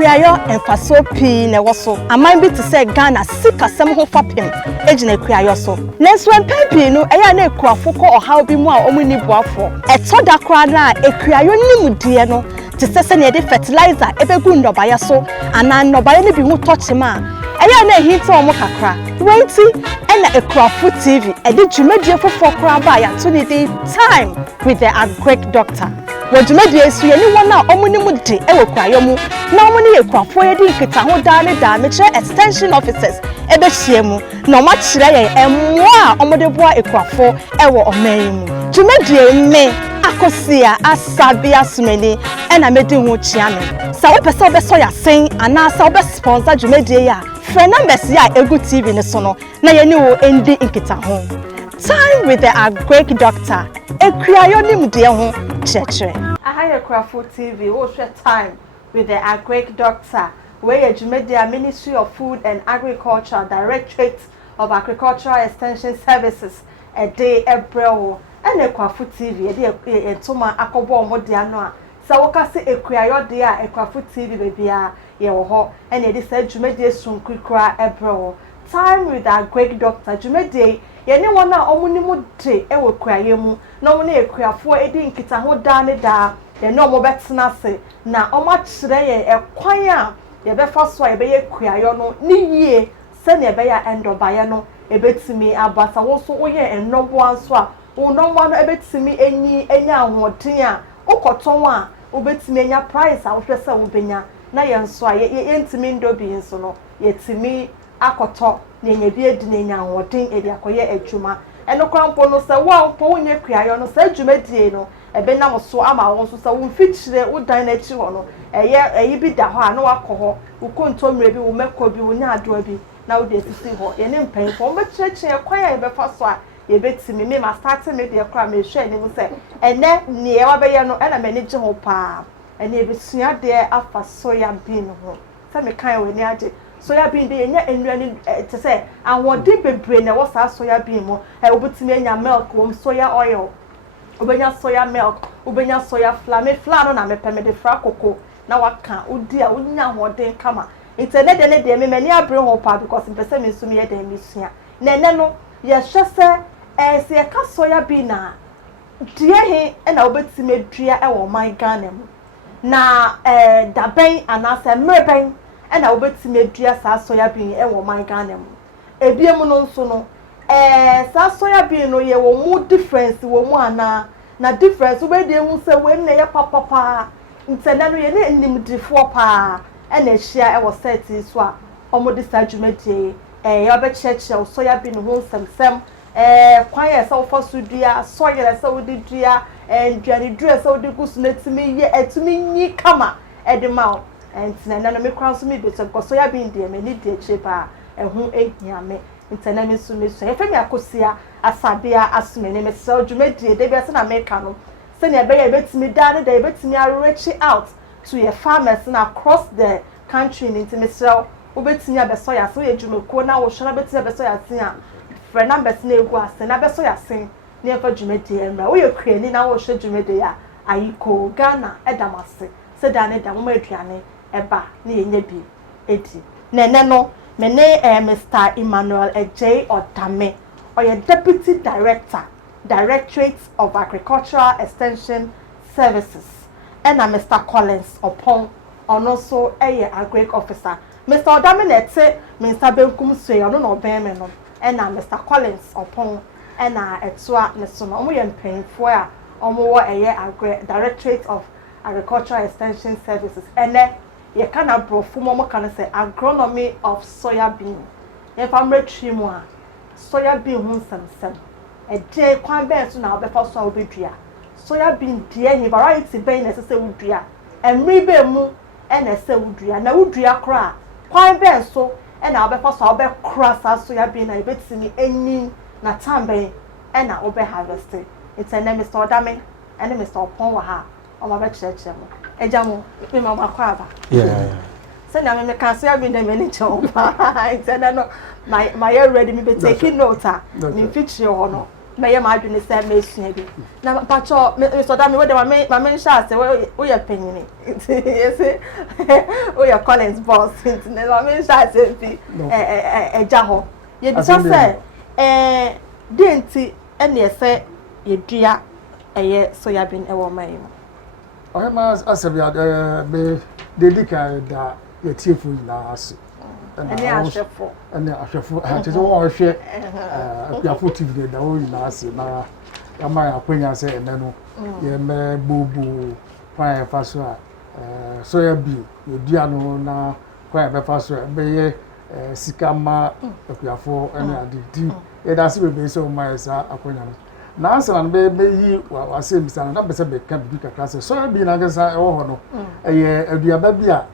Ekuayo emfaso pi na woso. Aman bi te say Ghana sika sem ho fapem ejina Ekuayo so. Nenso empempi no eya na ekuafo ko ohaw bi mu a omuni boafo. Eto da kra na Ekuayo nimudie no te sese na de fertilizer ebegu ndobaya so ana ndobaya ne bi hu tochema. Eya na hinta omo kakra. Wenti ena Ekuafo TV ede dwumadie fofo kra ba ya to ni dey time with the Agric doctor. Wodwumadie su ye ni wona omuni mu de ewo Ekuayo mu na omuni Ekuafo ye di nkita ho da ne da me kire extension officers ebe hie mu na oma kire ye emwa omode boa Ekuafo ewo oman mu. Dwumadie me akosia asabi asumeni ena medi ho chia me. Sa wo pese obeso ya sen ana sa obe sponsor dwumadie ya friend numbers ya Egu TV ne so no na ye ni wo endi nkita ho. Time with the Agric doctor. Ekuayo nimdie ho chechere. Aha Ekuafo TV wo hwe time with the Agric doctor. Where Jumedia Ministry of Food and Agriculture, Directorate of Agricultural Extension Services, a day April, and Ekuafo TV, a toma akobo modiano. Sawoka se Ekuayo dia Ekuafo TV baby yewo and it is said Jumedia soon quickra April. Time with our great doctor Jumedia, yeni wana omunimu de ewo Ekuayo mu, no muni Ekuafo edi nkita ho dane da, ye no mo betina se, na oma chire ye ekwanya. Yebe faso ebe ye Ekuayo no ni ye se ne ebe ya endobaya no ebetimi abasa wo so oye enobo anso a wo no no ebetimi enya ahoden a ukoton a obetimi enya price a wo hwese wo benya na ye nso a ye ntimi ndobi nso no yetimi akoto na enya bi edi na enya ahoden edi akoye adwuma eno krampo no se wo mpo wonye Ekuayo no se adwumadie no ebe na so ama wo so se wo mfitire wo dan na chi ho no eyi bi da ho a no akọ ukontomre bi wo mekọ bi wo nya adoa bi na wo de sisi ho ye ne mpanfo wo becheche kwan ya be fa so a ye betimi me ma start me de kra me hwe ni mu se ene ne ye wa be ye no ena mani gye ho pa ene e besua de afa soya bean ho se me kan we ni age soya bean de ye nya ennuani te se awode bebre na wo sa soya bean mo wo betimi anya milk wo soya oil ubenya soya milk ubenya soya flour me flour no na me peme de fra koko na waka udi a unya hoden kama internet de me mani abre ho pa because mpese me nso me ye den misua na ene no ye hwese se ye ka soya bean na die he na obetime dua e wo man Ghana mu na daben anase mreben na obetime dua sa soya bean e wo man Ghana mu ebiem no nso no sa soya bean no ye wo mu difference wo mu ana na difference we dey hu se we na ye papa internet no ye ne nimdifo pa na hia e wo set so a omodi sa dwumadie ye obecheche soya bean ho semsem kwan ye se wo faso dua soya se wo di dua ndwani dua se wo di gusu na timi ye etimi nyi kama de ma internet no me kwan so me be se ko soya bean de me ni de chepa ehun ehia me internet me so me so e femi akosia asabia asumene me se dwumadie de bi se na me ka no se ne be ye betimi da ne de betimi reach out to your farmers across the country into Mr. Ubetini abesoya so ye dwumako na wo hwena betini abesoya tin a frɛ numbers na egu ase na abesoya sen na efa dwumadi emra wo ye krani na wo hwe dwumadi ya ayiko Ghana edamase se da ne da mo aduane eba na ye nya bi edi na ene no me ne Mr. Emmanuel Ejay Odame oye Deputy Director Directorate of Agricultural Extension Services and Mr. Collins upon also a Agric officer. Mr. Odame nete Mr. Benkum Sway on no beme no and Mr. Collins upon and etua nesono omo ye mpanyfo a omo wo a Directorate of Agricultural Extension Services and ye kana brofo mo kana say agronomy of soya bean. Ye famre trimu a soya bean hu nsensem e je kwan ben so na obefa so obedua soya bean die ni variety ben na sese wudua emri be mu e na sese wudua na wudua kra kwan ben so e na obefa so obekra sa soya bean na ebetimi enyin na tamben e na obe harvest it's a name Mr. Odame and Mr. Opon wa ha o ma be church mo eja mo be ma kwa aba yeah so na me can soya bean dem any chop it's na no my ready me be taking note me feature ho no me ye ma adwene se me sua bi na pacho me so da me we de ma me sha se we ye panyini yesi we ye Collins boss na ma me sha se bi eja ho ye bi se denti ene se ye dua eye soya bean e wo mai o he ma asabia be dedika da ye tiefu na ase ene ahwefo ate so wo hwe apiafo tv da wo na ase na ama akwanya se ene no ye me bubu kwa fa so a soya bean ye dua no na kwa be fa so be ye sikama apiafo ene adidi ye da se be so ma esa akwanya no na asana be yi wa se bisana na be se be ka bi kakra se soya bean na gesa e wo ho no ye aduaba bi a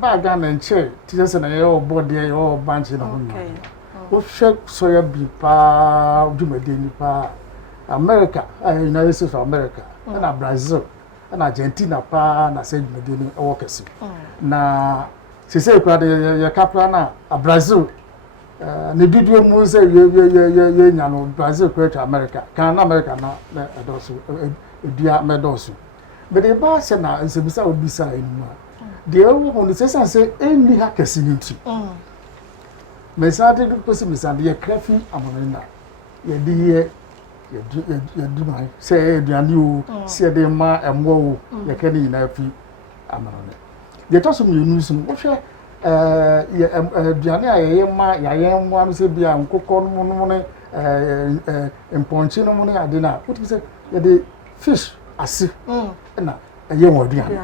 baga na nche ti se na ye obode ye o banchi na hono o hwe soya bean pa dwumade ni pa America United States of America na Brazil na Argentina pa na se dwumade ni e wo kese na se kwa de ye kapra na Brazil ne didio mu se ye nya no Brazil kwa to America kan na America na edoso edua medoso be de ba se na se bisa obisa enu de ewo no se sanse eni ha kesi nti mesade ko se mesade ye krafi amonena ye di ye du mai se eduani o se de ma emwo o ye kani na fi amonena ye to so mi nu sum wo hwe ye eduani aye ma ya ye mwo anu se bia nkokọ no ne emponchi no ne ade na what say ye de fish ase na ye won aduani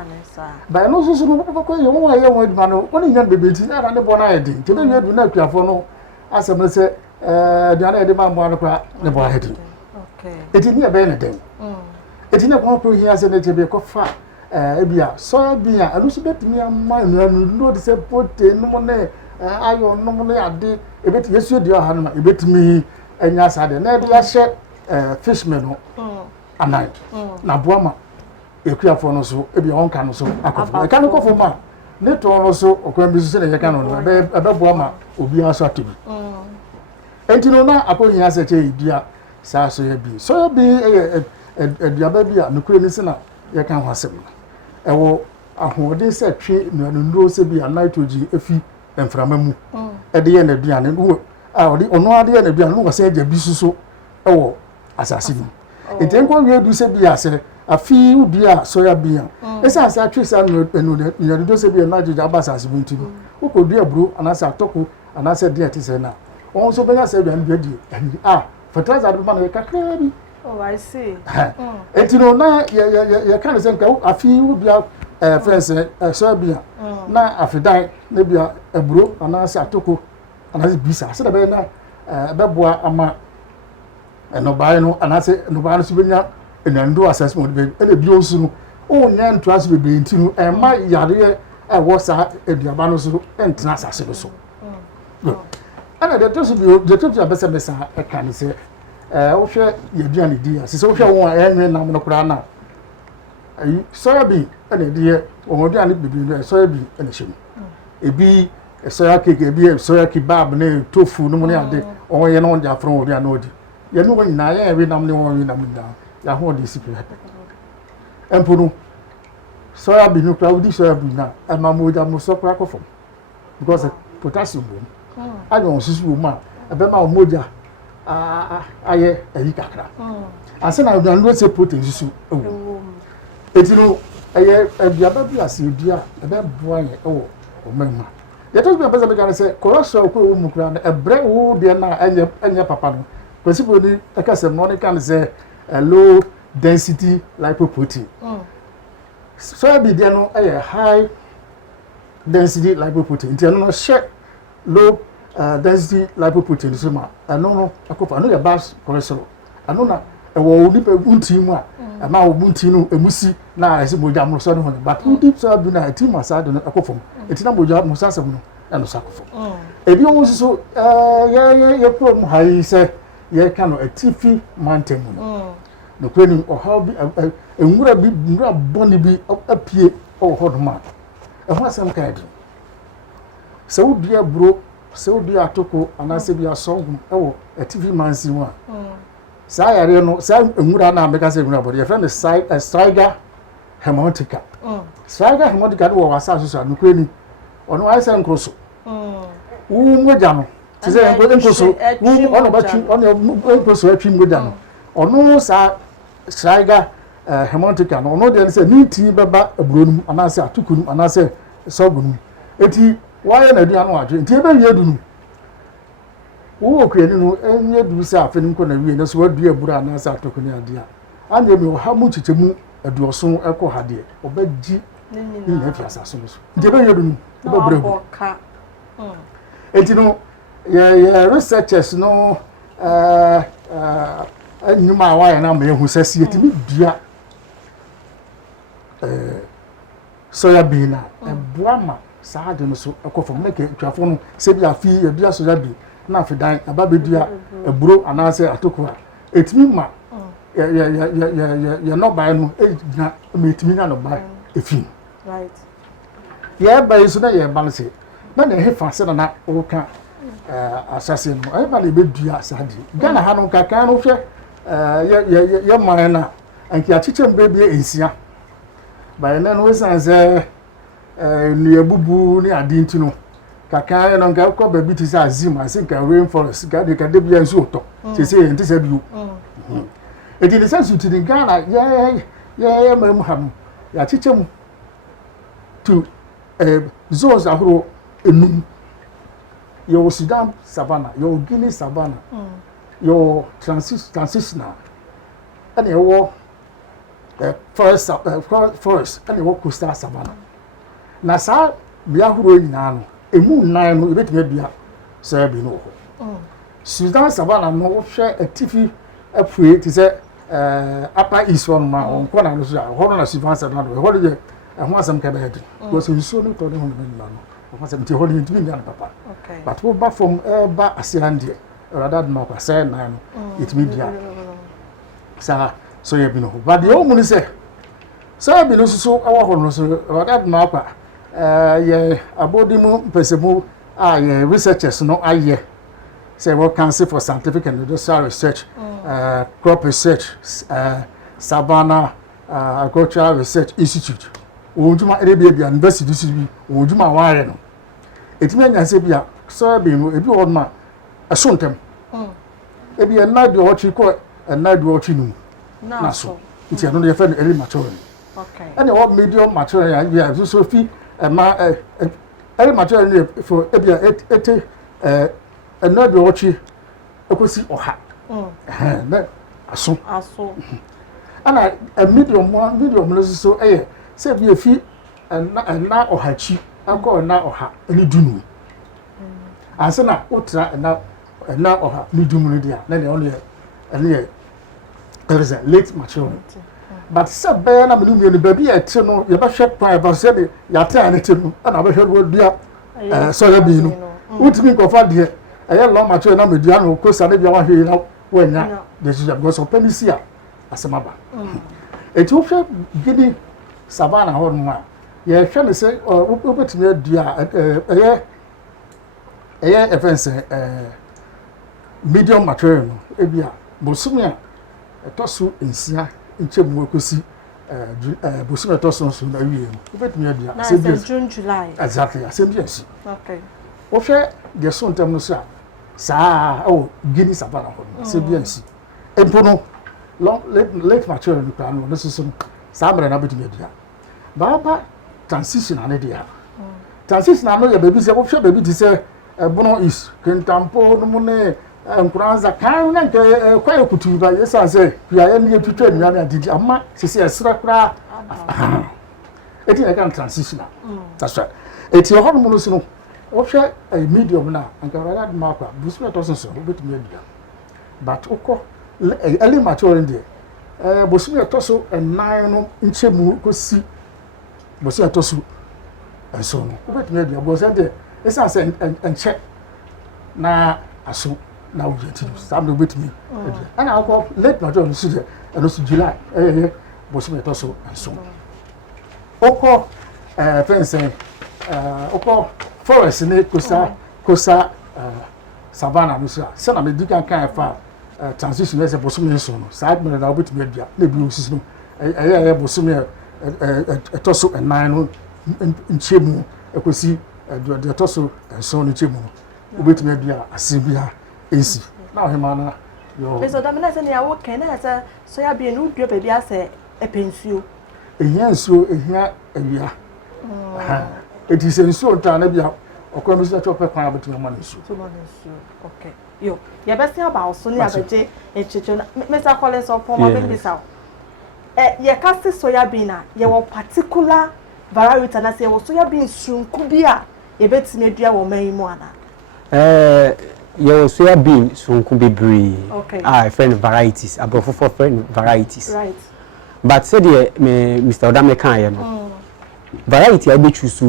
ba no so no ko ye won ye won aduani no woni nya bebeti na ne bo na ye din te be ye du na akuafo no asem se aduani ye de ma mwo anu kwa ne bo ha din okay eti ni e be ne den eti ne ko ko hia se ne te be ko fa ebia soya bean anu so betimi ama anu no de se protein no ne ayo no ne ade ebeti yesu de ha no ma ebetimi anya sade na de ya hye fishman no anai na boama ekuafo no so ebia onka no so akofo e kan kofo ma ne to no so okwan bi so se ne ye kan no be boama obi aso atobi enti no na akohia se che idua sa soya bean eduaba bi a nokure ni se na ye kan ho asem ewo ahode se twe nuanundo se bi a nitrogen efi emframa mu ede ye na duane no ono ade ye na duane no se agya bi suso ewo asase ni etenko wie du se bi ase afi udua soya bean esa asa atwe sa nuanundo se bi na agya aba asase bi ntino ukodua bro anase atoko anase de ate se na on so benya se duane bi fertilizer do man ye kakra bi. Oh, I see. Etino na ye kan se nka afi ubia fence so bia na afidan na bia eburo anase atoko anase bisa se da be na beboa ama enobae no anase enobae no so benya enando assessment be e bi onsu no o nya nto aso be ntinu e ma yare e wo sa eduaba no so entena asase no so ana de to so bi de to besa e kan se wo hwe yeduane di ase so hwe won enwe nam no kura na ayi soya bean ene die won duane bibi no soya bean ene hye ebi soya cake ebi soya kebab ne tofu no mo ne ade won ye no on jafron wo duane odi ye no won na ye enwe nam ne won nam da ya ho de sipi empunu soya bean no kura odi soya bean na amamoja mo so kura kofom because potassium I don't see woman about my moja aye ayi kakra ase na do no se protein susu etino aye aduaba bi ase dua ebe boa ye o mama ye to be pesa be kan se cholesterol ko mu kra na ebre wo de na anya papa no kwesibo ni akase no ne kan se low density lipoprotein so be de no aye high density lipoprotein ti no share low density lipoprotein so ma no akofa no ya bas cholesterol ano na ewo ni pe unti mu a ma wo unti no emusi na ese moja mo so no ho but deep so bi na ti ma sa do no akofa enti na moja mo sa sem no eno sa akofa ebi o so ye pro mu hai se ye ka no atifi mountain no no kwani o how bi enwura bi nwura boni bi apie o ho do ma e ho asem ka edi se wo bia bro se wo bia atoko anase bia songum ewo atifi mansi wa saa yare no saa nwura na meka se nwura body friend Striga hemotica Striga hemotica wo wasa so anukwe ni ono ayese nkroso wu moja no ti se nkroso wu ono ba twi ono nkroso atwi moja no ono saa Striga hemotica no ono de se ni ti beba aburonum anase atukunum anase sogunum eti waye na dua no adwe nti ebe wie dunu wo kwani no enye du se afenim ko na wie na so wadua abura anase atokuni ade a anye mi oha mu chichemu aduoso eko hade obaji ni na fi asaso so nti ebe wie dunu ebe bura eti no ye researchers no anyuma waye na ma ehu sese etimi dua soya bean na eboama saa de no so ekofo make twafo no se bia fi e bia soya bean na afidan ababedua eburo anase atoko a etimi ma ya no buy no ejina metimi na no buy efi right ye buy so na ye balance na na hefa se na oka asase no e ba le bedua sade Ghana ha no kaka no hwe ye man na anki achichem bebie ensia by then we say ni ebubu ni adinti no kaka no nga ko ba biti sa azim I think rainforest ga de ka de bia nsu oto se enti se biu e di sense to the Ghana ye mam ham ya chichem to zones ahoro enum your Sudan savannah your Guinea savannah your transitional and your forest and your coastal savannah na sa bia huro nyina no emu nan no ebetime bia sa bi no ho Sudan savannah no wo hwe atifi apue ti se upper east one ma on kona no so ho na Sudan savannah no ho de ho asem ka ba head because nso no to de ho no ho asem ti ho de ntimi ndan papa okay but wo ba from ba asiande rather than ma say nan it me bia sa so ye bi no ho but the omu ni se so bi no so awo ho no so rather than ma pa ye abodimu pesemu ye researchers no aye say what council for scientific and industrial research crop research Savannah agricultural research institute ojuma erebia university this bi ojuma ware no etime anya se bia so bi no ebi won ma asontem ebi na de ochi ko na de ochi nu na so nti ano ye fa no early mature okay and what medium mature ya so fi early mature for ebi ete na de ochi ekosi oha na aso ana medium no so se bi efi na ohachi akọ na oha ni dunu anse na utra na oha ni dunu ni dia na ne ono ye there is a late maturity but se be na menu mi ni ba bi ete no ye ba hwe pan ba se de ya ta na te no na ba hwe wo dua so ya bi no utimi ko fa de eye lo mature na medua no ko sa de bia wa hwe na wanya de ji because of penisia asemaba eti wo hwe gidi Savannah ho no a ye hwe ne se obetimi adua eye offense medium mature no ebia bosumi a etoso ensia nchemu ekosi bosumi etoso so na wie no obetimi adua se June July exactly assembly yes okay wo hwe de so ntem no so a saa Guinea Savannah ho no se biansi empo no long late mature no kwa no so saa mre na betimi adua baba transition ane dia transition ano ya baby se wo hwe baby ti se bono is kentampo no mu ne nkuranza kan na nke kwa ekutu ba yesa se ya ye ne twetwa nua na didi amma sisi esra kra eti na kan transition that's right eti ho no mu so no wo hwe medium na anka ra da ma kwa busu na to so wo betumi adua but ukọ early mature ndi busu na to so nine no nchemu kosi busu na to so so no wo betumi adua bo se de esa se enche na aso na wo yeti sam no betumi adua ana akọ late mature no so de no so July busu na to so ukọ fence ukọ forest ne kosa Savannah no so se na medical kan fa transition as a bosom in son, side men and I'll be to media, the blue system, a bosom a tosso and 9 in Chimu, I could see the tosso and so on in Chimu, with media, a Sibia, AC. Now, Himana, your Mr. Dominus and I work can as a so I be a new baby as a pencil. a year so a year a year. It is in so time, or comes that your papa between money. Okay. Yo, you best about Sonia Baje and Chichen, Mr. Collins or Palmer Baby South. Ye cast soya bean, your particular variety, and I say, well, soya bean soon could be a bet me dear or may moana. Your soya bean soon could be bree. Okay. Friend varieties, above for friend varieties. Right. But said Mr. Odame variety I be choose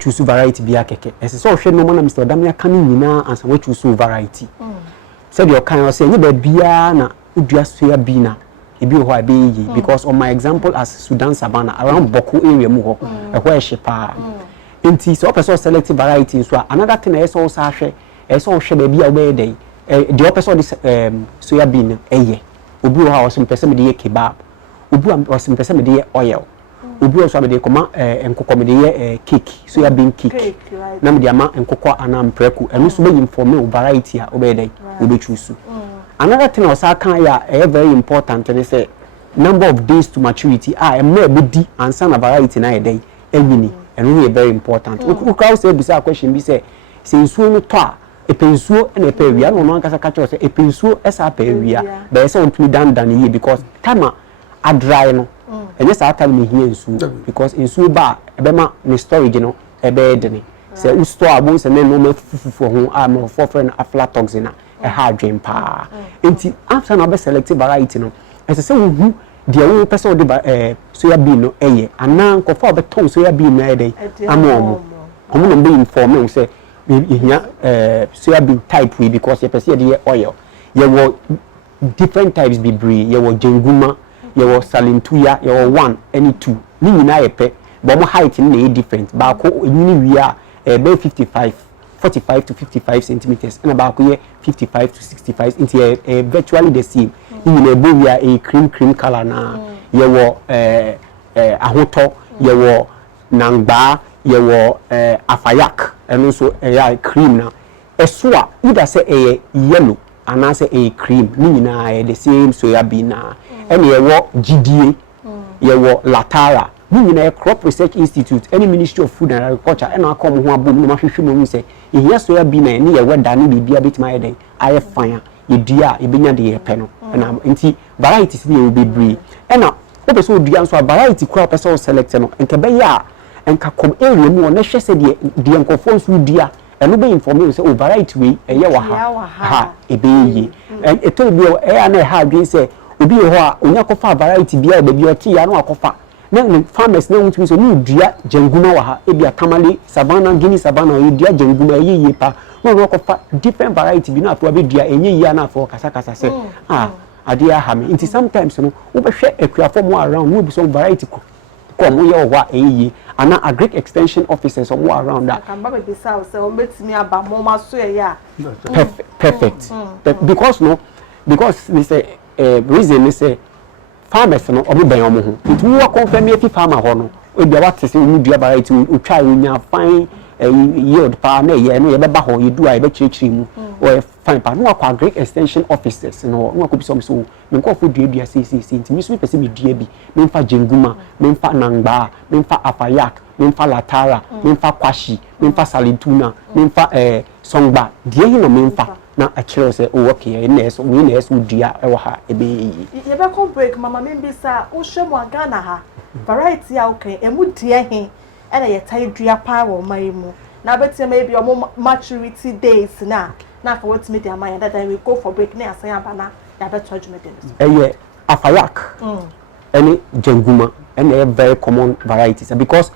choose variety be a keke. As so shed no man Mr. Odame coming now and so choose variety. Said your kind of say you be na udua soya bean. Ebi ho abeyi because on my example as Sudan Savannah around Boko area mu ho where shepa. Nti so person select variety so another thing is also ahwe so hwe da bia obey dey the person this soya bean eye obi ho was person me dey kebab obi was person me dey oil obi also me dey koma enkoko me dey cake soya bean cake na me dey ama enkoko anam preku eno so be inform variety a obey dey obi choose. Another thing also can ya very important and say number of days to maturity a more be and some variety na day enwini and really very important. We crowd say bisa question be say nsuo no to a epensuo na epewia no no nkasa catch say epensuo esa pewia be say ontumi dan ye because time a dry no enye sa time me hia nsuo because nsuo ba ebema ne storage no ebe de ne say u store abon say no ma fufufu ho a no for friend aflatoxin a hard dream pa enti after na be select variety no ese say wu dia wo person de soya bean no eye ana nkofo obeton soya bean na ede amomo omo no be inform say ehia soya bean type we because you person de oil ye wo different types be brie ye wo jenguma ye wo salintuya ye wo 1 any 2 ni nyina ye pe but mo height ni different ba ko nyini wi a be 45 to 55 centimeters and about 55 to 65 into virtually the same in a bovia a cream color na ye wo ahoto ye wo nangba ye wo afayak and also cream na eswa either say a yellow and I say a cream ni na the same soya bean na and ye wo GDA ye wo latara ni na crop research institute any ministry of food and agriculture and I come ho abom no ma hwehwe mo say ehia soya bean na ni ye weda ni bibia betima yeden aye fan ye dua e benya de ye pe no na nti varieties ni e be brie and na o be so dua so variety kura person select no enka be ya enka kom area mu na hwe se de enkofo so dua eno be inform say o variety we eye wa ha e be yi eto bi e na ha adwen say obi ho a onya kofa variety bia e bi o ti ya no akofa na farmers na wuntumi so ni dua jenguma wa ha e bia tamale savannah guinea savannah e dua jenguma ye pa no kofa different variety bi na afo be dua enye yi na afo kasa se adia ha me nti sometimes no wo be hwe akuafo mo around no bi so variety ko mo ye ho a enye ana agric extension officers mo around that kan ba be say o betimi aba mo ma so ya perfect because they say reason they say farmers no obi ben omo ho nti wo confirm ye farmer ho no e bia what say wo dua variety o try nya fine yield pa na ye no ye be ba ho ye du a ye be chirichiri mu o fine pa no akwa agric extension officers no no akobi so me nko fo dua say nti mi so pese me dua bi me mfa jenguma me mfa nangba me mfa afayak me mfa latara me mfa kwashi me mfa salintuna me mfa songba die hi no me mfa na akire say o okay na so we na so dua e wo ha e be yi ye be come break mama me bi sa o hwe mo Ghana ha variety a okay emu die he e na ye tai dua pa wo mai mu na betia maybe o maturity days na ka what me dia man that we go for break na asan abana ya beto adwumede eye afayak any jenguma and they very common varieties because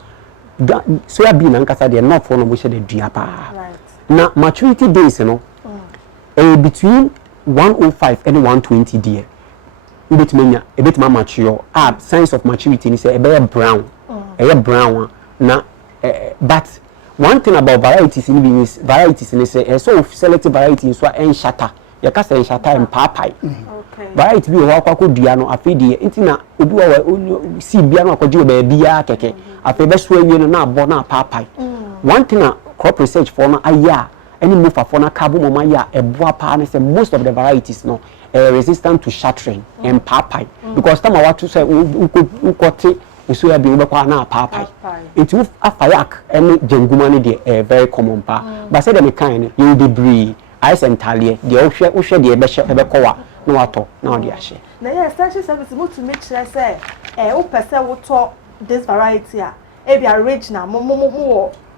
soya bean and kasa they not for no mo the dua pa na maturity days no between 105 and 120 there ubetimenya ebetima mature signs of maturity ni say e be brown brown na but one thing about varieties in is varieties in say so selective variety so en shatter ya ka say shata empapai okay variety bi wo akwa dua no afi de ntina obi wo si bia no akwaji oba bia keke afi be so awie no na abo na papai one thing crop research for no aya any move for na carbon mama ya eboa pa na say most of the varieties no resistant to shattering and papai because time what to say ukote so ya bi we kwa na papai into afayak any jenguma ne de very common pa but say dem kind you dey breed ice entire de wo hwe de ebe kowa na wato na odi ahye na yeah extension service mo to make sure say wo pese wo to this variety e be original mo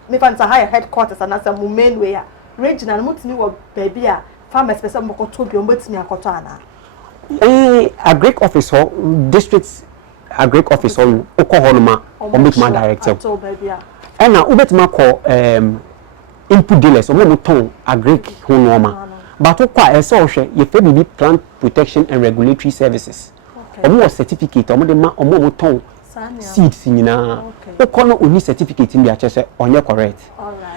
me fan higher headquarters and as a main way regional mo timi wo baby a farmers pese mo ko to bi o motimi akoto ana agric officer district agric officer okohonoma ometuma director to baby a na obetima ko input dealers omo ton agric honoma but okwa ese ohwe ye fe bibi plant protection and regulatory services omo certificate omo de ma omo ton seeds nyina okono oni certificate ndi ache se onye correct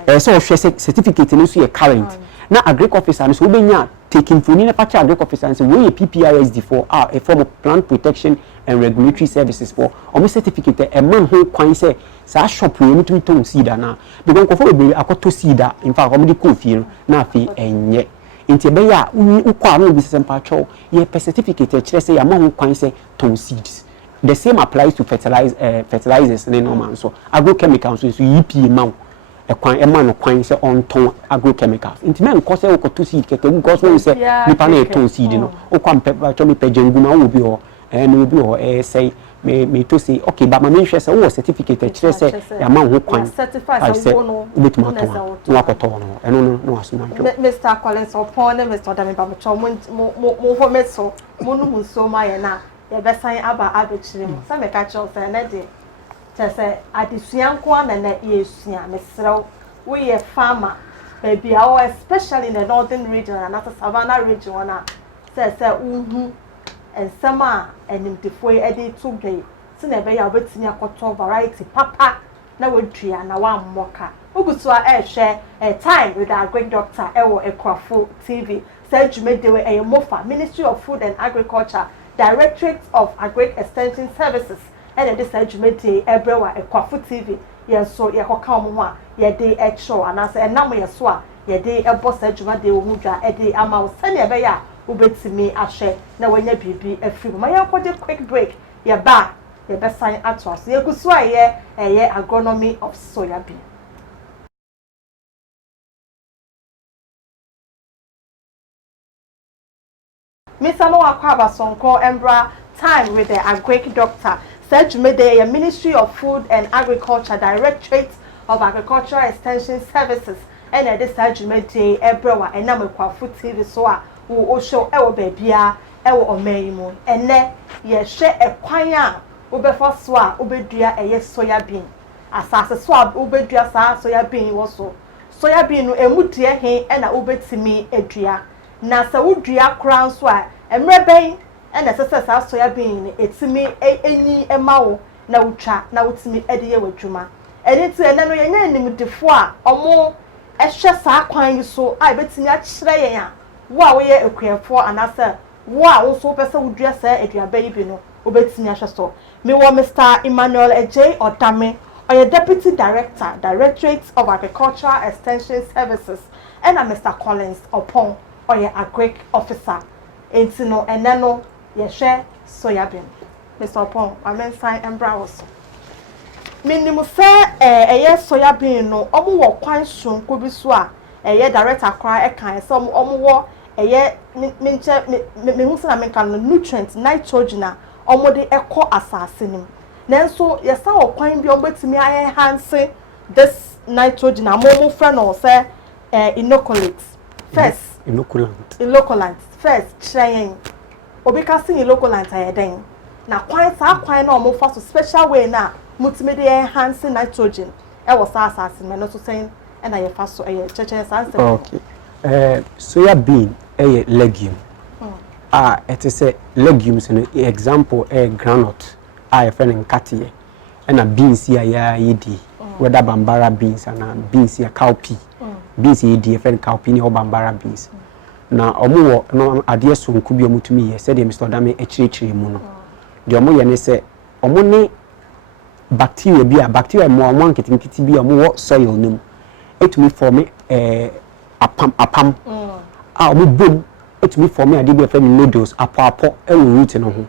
ese ohwe certificate ni so ye current na agric officer no so obenya taking phone na pacha agric officer and say we PPISD for a form of plant protection and regulatory services for omo certificate a man who kwan say sa shop we mutu ton seed na because ko for be akoto seed in fact omo di confie na afi enye inti be ya ukwa no bi sempa cho ye certificate kire say ya ma ho kwan say ton seeds the same applies to fertilizers ne normal so agrochemicals so EPA ma ekwan ema no kwan say on ton agrochemicals inti men ko say okoto seed keke because we say nipa na ton seed no okwa mpe cho me pejenguma wo bi ho no bi ho say me to say okay but my mention say wo certificate kire say ya ma ho kwan certified say wo no akoto no eno no asoma jo Mr. Collins upon Mr. Dami Babacho mo ho meso mo no nso ma ye na ye be san aba abechire mo say me ka cho say na de say adesua nko ana na yesua mesrew we ye farmer baby our especially in the northern region and at Savannah region na say uhu ensema enimtifo e dey to gay se na be ya obetimi akoto variety papa na wadua na wa mmoka oguso a ehwe time with our great doctor ewo Ekwafo TV say jumedewe mofa Ministry of Food and Agriculture Directorate of Agric Extension Services and this jumede ebrewa Ekwafo TV yenso ye koka omo a ye dey echo anase enam ye so a ye dey ebo sa jumade wo hudwa e dey ama wo se na be ya ubetimi ahwe na wanya bibi afiri ma ya kwode quick break ye ba ye be sign atwas ye guso aye agronomy of soya bean. Mr. Noah Kwabasonko Embra time with the agric doctor said Jumede Ministry of Food and Agriculture Directorate of Agricultural Extension Services and this Jumede Ebrewa and Ekwafo TV so wo show ewo bebia ewo omeimu ene ye hwe ekwan a wo befo so a obedua soya bean asase so a obedua sa soya bean wo so soya bean no emudie he na obetimi edua na sa wodua kran so a emreben na sese sa soya bean etimi enyi emawo na wutwa na wutimi ediye wadwuma eni ti ene no yenye nimdefo a omo ehwe sa kwan yi so a betimi a kire yen a wo we ekuyefo anasa wo a wo so pese wudua sa eduaba yi bi no obetimi ahwe so me wo Mr. Emmanuel Ej Odame oye Deputy Director Directorate of Agricultural Extension Services and Mr. Collins Opon oye Agric Officer enti no eneno ye hwe soya bean Mr. Opon amen sign embrawos minimu se eye soya bean no omo wo kwan sonko bi so a eye director kra kan se omo wo eye minche me hu se na menka no nutrient nitrogen a omo de ekọ asase nim nanso yesa wo kwan bi omo betimi enhance this nitrogen amomo fra no se inoculate first inoculant first train obi ka sin inoculant ayeden na kwan sa kwan na omo fa so special way na mutimi de enhance nitrogen e wo sa asase me no so sen na ye fa so cheche sanse okay soya bean a legume it is a legumes an example a granite a friend in katie and a beans here yedi whether bambara beans and beans here cowpea beans yedi friend cowpea or bambara beans na omo no ade so nku bi omutumi ye se de Mr. Odame echirichiri mu no de omo ye ne se omo ne bacteria bi a bacteria mo amon kitinkiti bi omo wo soil nim etumi form apam a omo bom etumi form ade bi efem noodles apo e root no ho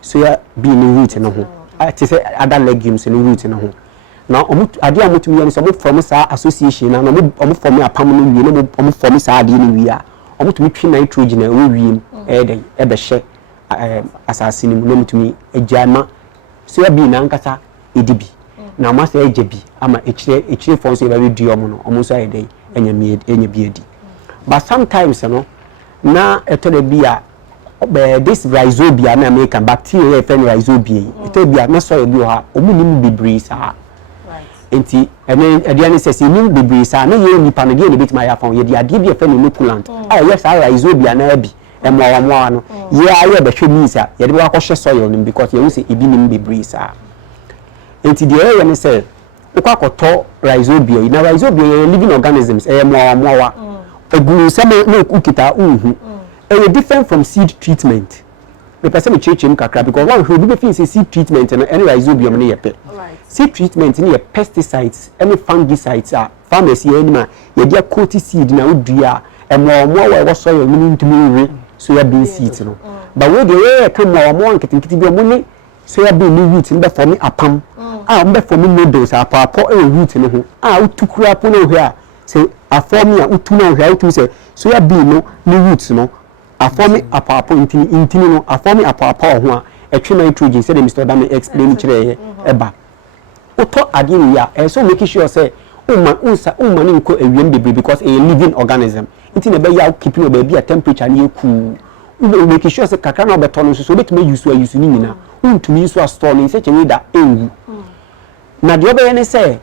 so ya bi ni root no ho ati se other legumes ni root no ho na omo ade a motumi ye ne se omo form sa association na omo form apam no wie na omo form sa ade ni wie a omo tumi twi nitrogen e wo wiem den e be hye asase ni mu na motumi ejama so ya bi na nkasa edibi na ma se ejebi ama echire fon so e be di omo no omo so ayedai enya bi edi but sometimes no na etode bi a this rhizobia na American bacteria e rhizobia etode bi a na so e bi ha omo nim bebre sa enti ene ne sese nim bebre sa na ye nipa no de ne betima ya fon ye de ade bi e inoculant ah yes rhizobia na abi emwa no ye aye be hwe mi sa ye de wa kwhye soil nim because ye say ebi nim bebre sa enti de ye ne say ukwakoto rhizobia na rhizobia ye living organisms emwa eguru sama na ukita different from seed treatment the person chechem kakra because one who be say seed treatment and any rhizobium na yepe seed treatment ni pesticides any fungicides are pharmacy anima ye dia coat seed na udua emwa we soil mu ntumi we soya bean seeds no but we dey come more nkitinkiti bi omuni soya bean ni root mbe form apam mbe form noodles apapo root no ho utukura po no hwe a say aform ya utuna hwe utu say soya bean no ni root no aform apapo intini no aform apapo ho a etwe nitrogen say Mr. Odame explain kire eba uto ade ni ya so make sure say umma ni nko ewiem bebre because a living organism it na be ya keep no be a temperature ni cool we make sure say kakra na obeto no so bet me use ni nyina untumi use a store ni say chenwe da enwu na de obeye ne say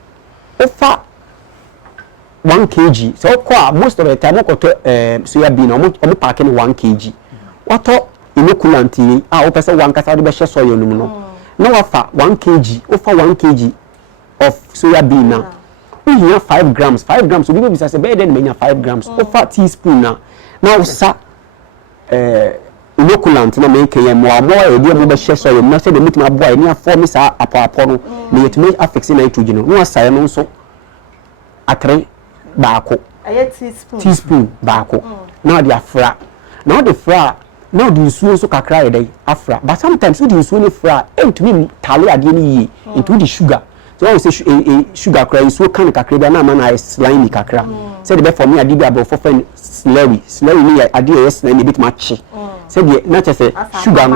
ofa 1 kg so kwa most of the time okoto soya bean omo pack ni 1 kg wato inoculant a opese 1 kasa de be hye soil no no na wafa 1 kg ofa 1 kg of soya bean na we here 5 grams so people be say be then menya 5 grams ofa teaspoon na usa inoculant na make ye mo e de mo be hye soil na say de mitima boy ni form sa apo no na yetime affix nitrogen no asare no so atre baako aye teaspoon baako na de afra na de fra na de nsuo so kakra ye dey afra but sometimes we de nsuo ni fra entumi tale ade ni yi into the sugar so we say sugar kra nsuo kan kakra bi na ma na slimy kakra say de be for me ade bi abo for friend slurry ni ade ye slimy bit ma chi say de na che say sugar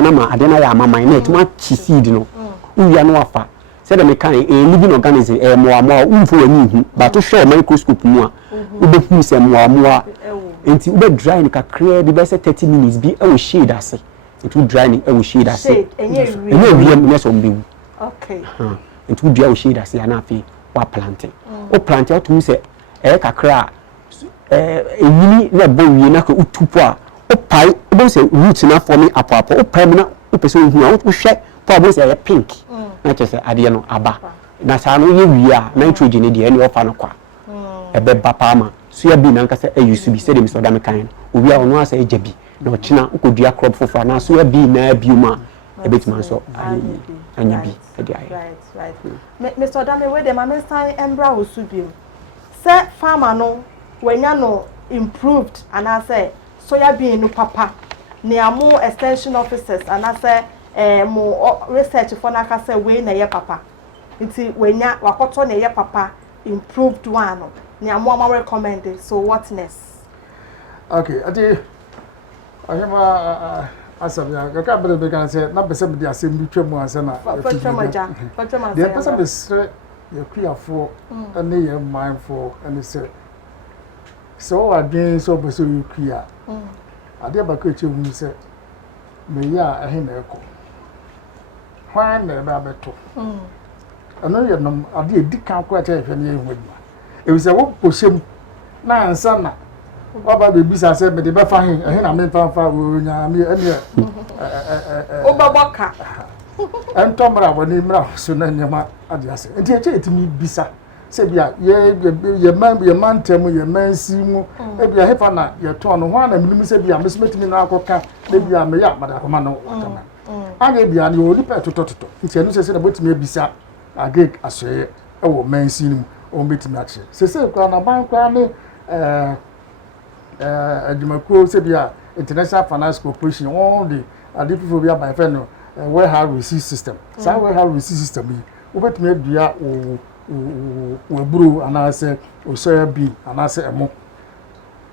na ma ade na ya amaman na etuma chi seed no uya no afa say the mechanic a living organism mo umfo wani hu but to show microscope mu a ube hu say mo enti ube dry ni kakra bi be say 30 minutes bi e wo shade ase it will dry ni e wo shade ase enye wiem na so mbewu okay enti wo dua wo shade ase na afi wa planting o plant out mu say kakra enyini na bo wie na ko utupo a o pai o say root na form apapo o pai na o pese hu a wo hwe po say pink na chese ade no aba na sa no ye wi a nitrogen de ene ofa no kwa ebe bapa ma so ya bi na nkasa ayusu bi say de Mr. Odame kan obi a ono asa ejabi na ochina ukodua crop fofora na so ya bi na biuma ebetima so anya bi ade aye right Mr. Odame we de ma mensan embra osubim say farmer no wenya no improved and I say soya bean no papa ne amu extension officers and I say mo research for na ka say we na ye papa nti wenya wakoto na ye papa improved one ni amwa recommended so what next okay ati ayama asabya ka bele be kan say na bese be asem bi twemu ansa na patwamaja de bese be sre ye kuafo ane ye mindful ane say so adwen so bese ye kua ade ba ka echewu say me ya ehe na eko hwan na ba beto ano ye nom ade edikan kwa cha ehwe na ehwe ma e bi say wo poshem na ansa na baba be bisa say me de be fa hin ehe na me fa onya me ene obaboka entomra woni mra so na nyama ade ase enti eche etimi bisa se bia ye man temu ye man si mu e bia hefa na ye to no ho na minim se bia mesmetimi na akoka e bia me ya mada koma no kama age bia ne oli pe totototo nti enu se na botimi ebisa agek asoye e wo man si mu o betimi ache se kwa na ban kwa ne adwumakuo se bia International Finance Corporation all the people bia by friend no warehouse receipt system sa warehouse receipt system yi obetimi adua o eburu anase o soya bean anase emo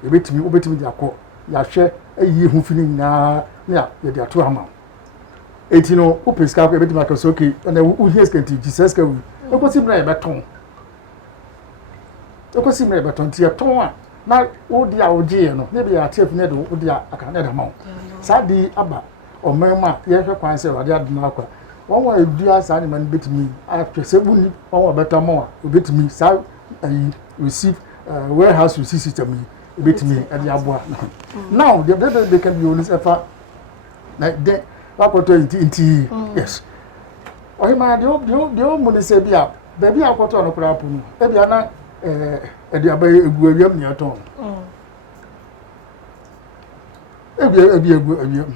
obetimi de akọ ya hwe ayi hu fini na ya de ato ama eti no o peska ko ebetimi akaso okay na o here skenti Jesus ka wi ekosi mra e beton ti eton a na o di a oje no ne be ya chef ne do o di aka ne da ma sa di aba o mema ye hwe kwan se wade aduna akwa wọ́n wọ́n edua saa ni man betimi apese buni wọ́n wọ́n beta mo a betimi saa receive warehouse receipt system betimi ade aboa now they can be honest efa na de wakoto inti yes ohi ma de o mo ne se bia baby akoto no kura punu e bia na ade aba egu awiam ne aton e bia egu awiam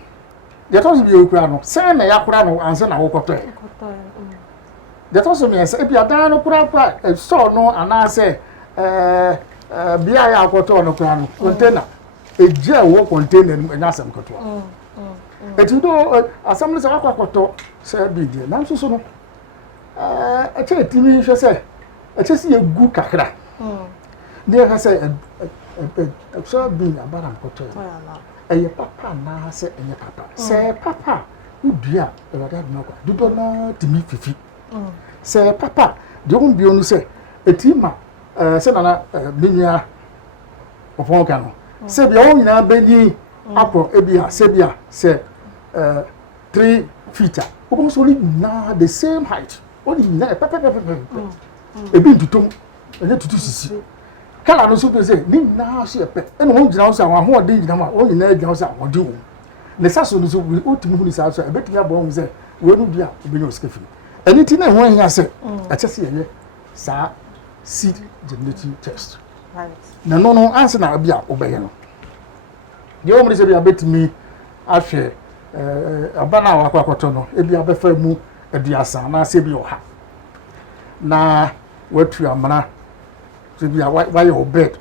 de to bi okura no se na yakura no anse na wokoto de to so me se e bia dan no kura pa store no anase bia ya akoto no kura no container eje wo container no nya asem koto etudo asem se akoto se bi de na so no che timi hwe se che si egu kakra de ha se so bi abara koto eye papa na se enye papa se papa udua ewada na kwa dudo na timi fifi se papa de on bi onu se etima se na menua ofon kan no se bia on nyina beni akọ ebia se bia se 3 feet o so ni na the same height only na papa ebi ntutum enye tutu sisi kala no so be say ni na so epe eno won gina so awon ho de gina ma won nyina gina so awon de wo ne saso no so otimi hu ni saso ebetimi abo hu say we nu bia obenyo skefi eni ti na ho hia say a chese ye sa seed germinating test right na no answer na bia obeye no de o mo say bia betimi ahwe abana wa kwakoto no e bia befa mu aduasa na se bi oha na watu amana to be why your bed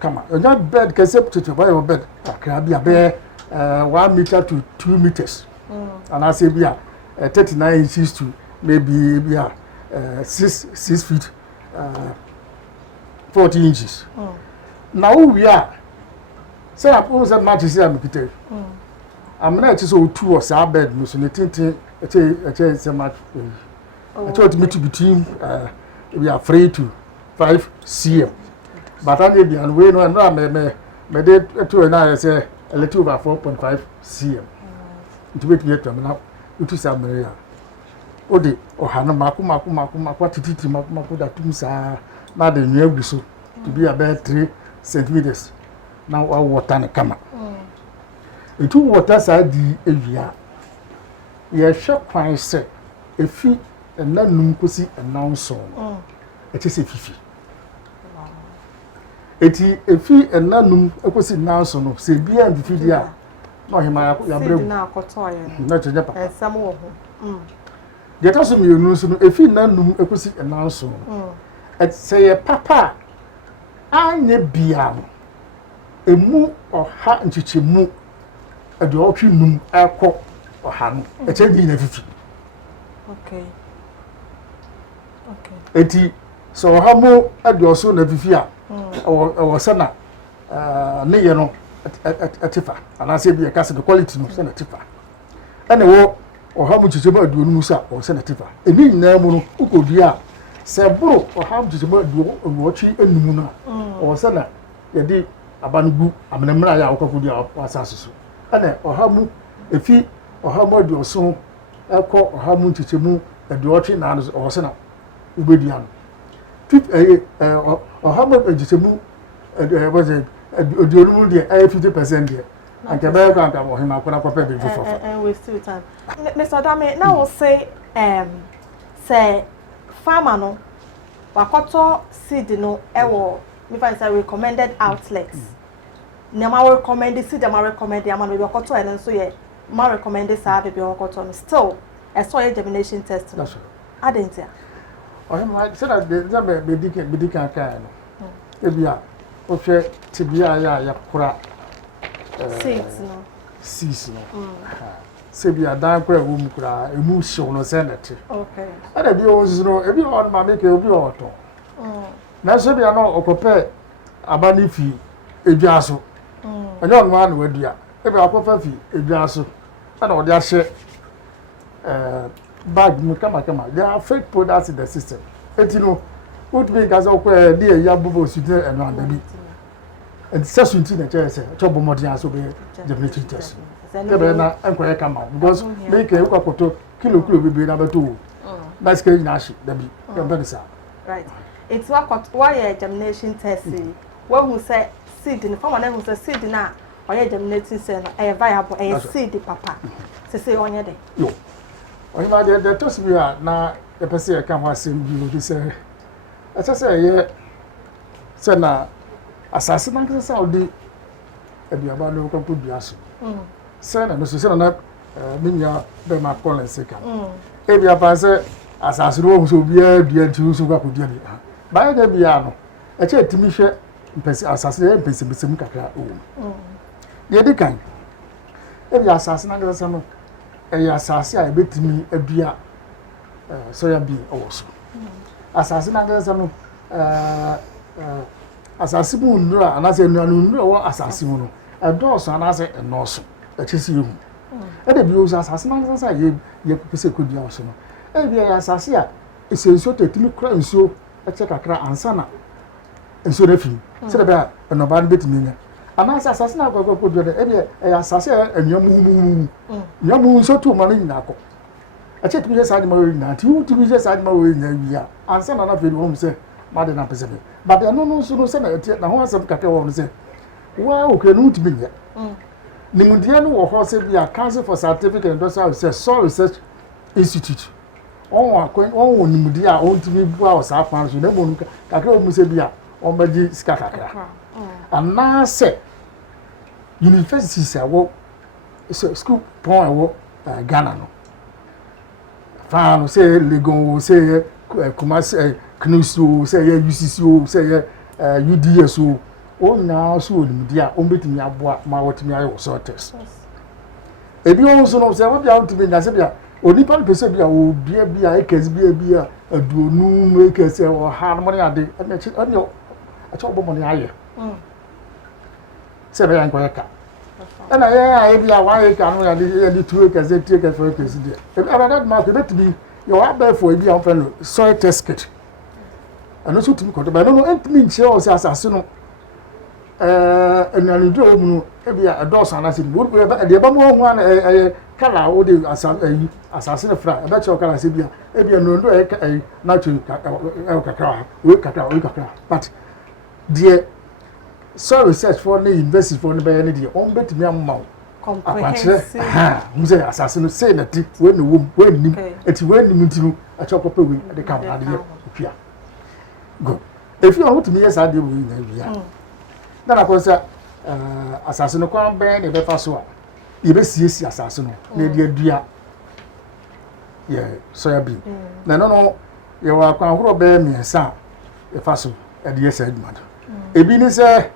come on your bed can say to why your bed akra bia be 1 meter to 2 meters and I say bia 39 inches to maybe bia 6 feet 40 inches now we are say I put some match say am kite am na it so two or sa bed no so tintin e say match I told me to between we are free to 5 cm but I dey be and we no me dey to na say a little over 4.5 cm to wait me to na utu sa mere o de o ha no mako tititi mako da tum sa na de nwa gu so to be about 3 centimeters now our water na kama itu water sa di ewia ye hwe kwan se efi na num kosi announce eti se fifi eti efi enanum ekosi nanso no se bia fifi dia no hema ya bregu na akoto aye na cheje papa esam wo ho de taso mi yonu so no efi nanum ekosi nanso et se ye papa anye bia no emu oha nchichemu ade otwi num akọ oha no eche di na fifi okay eti so hamo adioso na fifi a o sana ne ye no atifa ana se bi e kase the quality no sana atifa ene wo o hamo chicheba aduonu mu sa o sana atifa eni nyina mu no ukodua se buru o hamo chicheba aduonu ochi enum no o sana ye di abanugu amenemra ya okokodi a asasusu ene o hamo efi o hamo adioso ekọ o hamo chichemu aduochi na o sana ubedian how much ejitemu was it oduonu de 50% there and the bear grant am him akona kwa pe before and we still time Mr. Dame now will say farmer no wakoto seed no ewo me find say recommended outlets na ma recommend seed ma recommend ya ma no wakoto ene nso ye ma recommend sa be wakoto no still so ye germination test no adentia ma say that the medical kan no ebia o hwe tibia ya kura seeds no sebia dan kura wo mu kura emu hyew no senate okay ada bi o zuro ebi on ma make obi oto na sebia no okope abani fi eduaso onye on ma na wadua ebi akofa fi eduaso ana odi ahye bag mu kama there are fake products in the system etino what be gaza okwa dey ya bobo sute eno andabi and sesunti na chese chobo modern aso be germination test kebe na enkoye kama because make e kwakoto kilo bebe na beto that's ke na shi dabi kebe sa right it's why germination test when who say seed in farmer who say seed na oye germinating cell no e viable e seed papa say onye de yo oye ma de test bi na e pese e kan ho asem bi o say ye say na asase na kese sa odi aduaba no ko biaso say na no so na minya be ma collins ka e bia pa say asase ro so bia dua ti so kwa kodua bi ba ya bia no e che timi hwe mpese asase e mpese bisem kakra o ye di kan e bia asase na kese no e ya asase a betimi adua soya bi owoso asase na kese no asase mu nura anase nura wo asase mu no edoso anase enoso echisi yu e de bi o asase na kese ye pese kodua oso no e bi ya asase a esenso tetimi kura nsuo eche kakra ansana nsuo refi se de ba no ba betimi nya anase asase na kwakwa kodua de e bi ya asase nyamu nso tu ma ni na ko eche timi je saadi ma we na ti u timi je saadi ma we nya wi ansana na fe no hom se ma de na pese be but no so no se na eti na ho asem kakra wo no se wa o kre no timi nya ni mundia no wo ho se bia Council for Scientific and Industrial Research Soil Research Institute on ni mundia on timi bua o sa fan so na mo kakra o mu se bia on ba di sika kakra ana se universities awo school point awo Ghana no fan se Legon se Kumasi Knusu se ye UCC se ye UDS o na so ni dia o betimi aboa ma wotimi ayo so test ebi o so no se wo bia wotimi na se bia onipa pese bia o bia ekes bia aduonu ekes o ha no mo ade ani acho bo mo ni aye se be yan ko yaka ana ye bia wa ye ka no ya di tu ekes ti ekes for ekes dia ebi abada ma ko betimi yo abefo ebi an fe no soil test kit ano so timi ko do ba no entimi nche o se asase no enanu do mu no ebia edoso anase wo de ba mo ho an kala o de asase ne fra eba che kala se bia ebia no ndo na chu kakra but the soil research for the university for the be the on betimi amma comprehensive mu se asase no say na ti we no wom we nim eti we nim ntinu a che kopa we de ka ade pia go if you want to me yes ade we na bia na na ko se asase no kwa be ne be fa so a ye be siesi asase no na de adua ye soya bean na no ye wa kwa horo be miensa e fa so e de yes aduma ebi ni se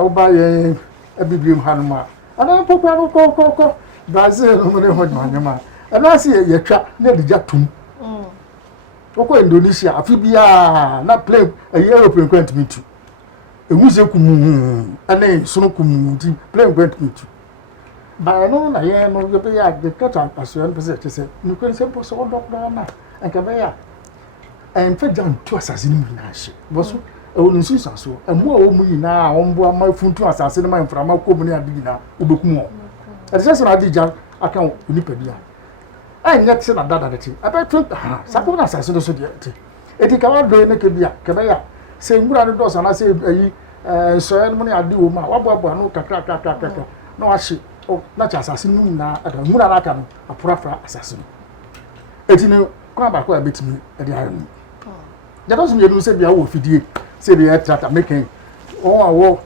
oba ye abiblim hanuma ana pokwa ko Brazil no ne ho nyama ana se ye twa na de jatum oko Indonesia afi bia na play European country meet ewuse kumu ane sunu kumu ti play country meet ba no na ye no ye be ya de kata aso en pese che se ni ko se po so doctor na enka be ya en fe jan to asase ni na hye boso o ni su saso emu a o mu nyina o mbo ama funtu asase ni ma mframa ko mu ni adi na obekum o e se so na adi jan aka oni padua ai nyet se na dada de ti aba tun sapo na asase do so de ti edi ka wa do ne ke bia ke be ya se ngura no do so na se ayi so en mu ni adi o ma wa bo no kakra na wa hye o na cha asase nu na ada ngura na aka no apurafra asase no edi ne kwa ba ko abetimi edi ayo ya doesn't mean say bia wo fidie say bia tractor making on awo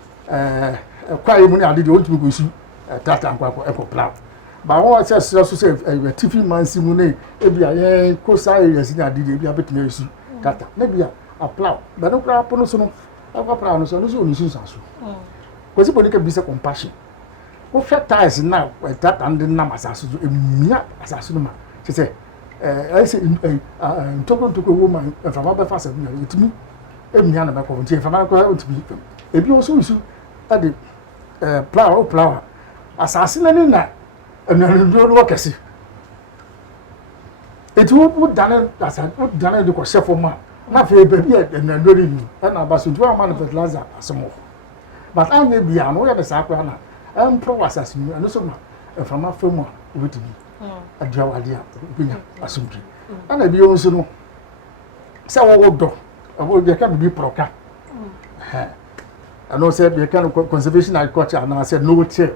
kwai mu ni ade de o tumi go su tractor nkwa ekọ plow ba won say so say TV man si mu ne e bia ye coastal areas ni ade de bia betumi su tractor na bia a plow ba no plow pono so no akwa plow no so oni su sanso ko si bonika bisa compassion wo hwɛ ties na tractor ndi na masaso so emia asaso no ma say I say ntoko woman fama be fast na etimi emia na be ko nti fama ko otimi ebi oso isu ade plow asase na ni na ndo no kesi eti wo dane asa wo dane de ko chefo ma na fe be bi na ndo ni na ba so ntwa ma na fertilizer asomo but anye bia no ya de sa kwa na pro asase ni no so ma fama famu a obetimi adwawade a bunya asumpi ana bi yonso no se wo do abo bi ka bi proka ano se bi ka conservation agriculture na se no tie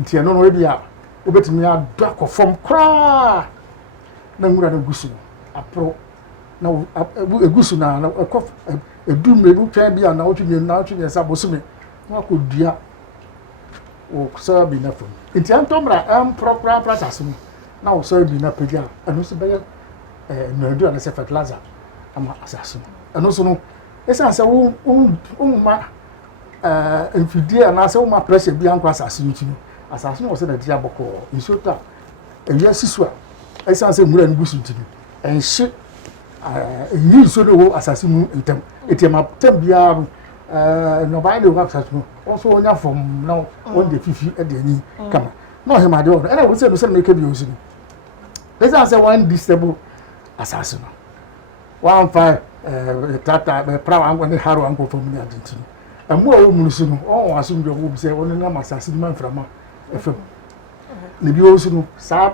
ntie no no bi a obetimi ado akofom kra na ngura na gusu apro na egusu na akof edum ebu twa bi a na otwe sa bosume na kodua o sa bi na fam ntie antomra propra process no na wo so bi na pagya anu so be no do na se fertilizer ama asaso anu so no esa se wo ma enfidie na se wo ma pressure bi anko asaso nti no asaso no wo se na dia boko insota ewia sisu a esa se mura ngusu nti no enhye yi so no wo asaso mu entem etiema tambia no ba ile wo asaso no also onya from now on the fifi e de ani kama no he ma de ona wo se no se make bi osu let's say one disable assassin. 1-5 tata prawa ango ne haro ango from ni adintino. Emu o munusu no o asum de wo bi se woni na assassin man frama efem. Ne bi osu no sa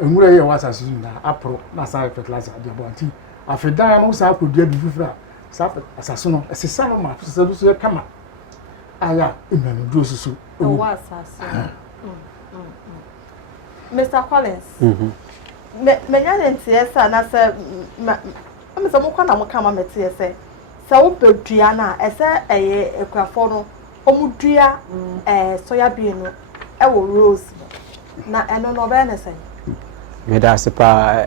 enwura ye wa assassin na apro na sa fertilizer de bonti. Afedan no sa kodua bi fifra sa assassin no esesa no ma se do so kama. Aya emanu do susu. O wa assassin. Mr. Collins. Me nya ntiesa na se me se mo kwa na mo kama metiese se wo pedua na ese eye ekwafo no omudua soya bean no e wo rose na eno no be ne se me da se pa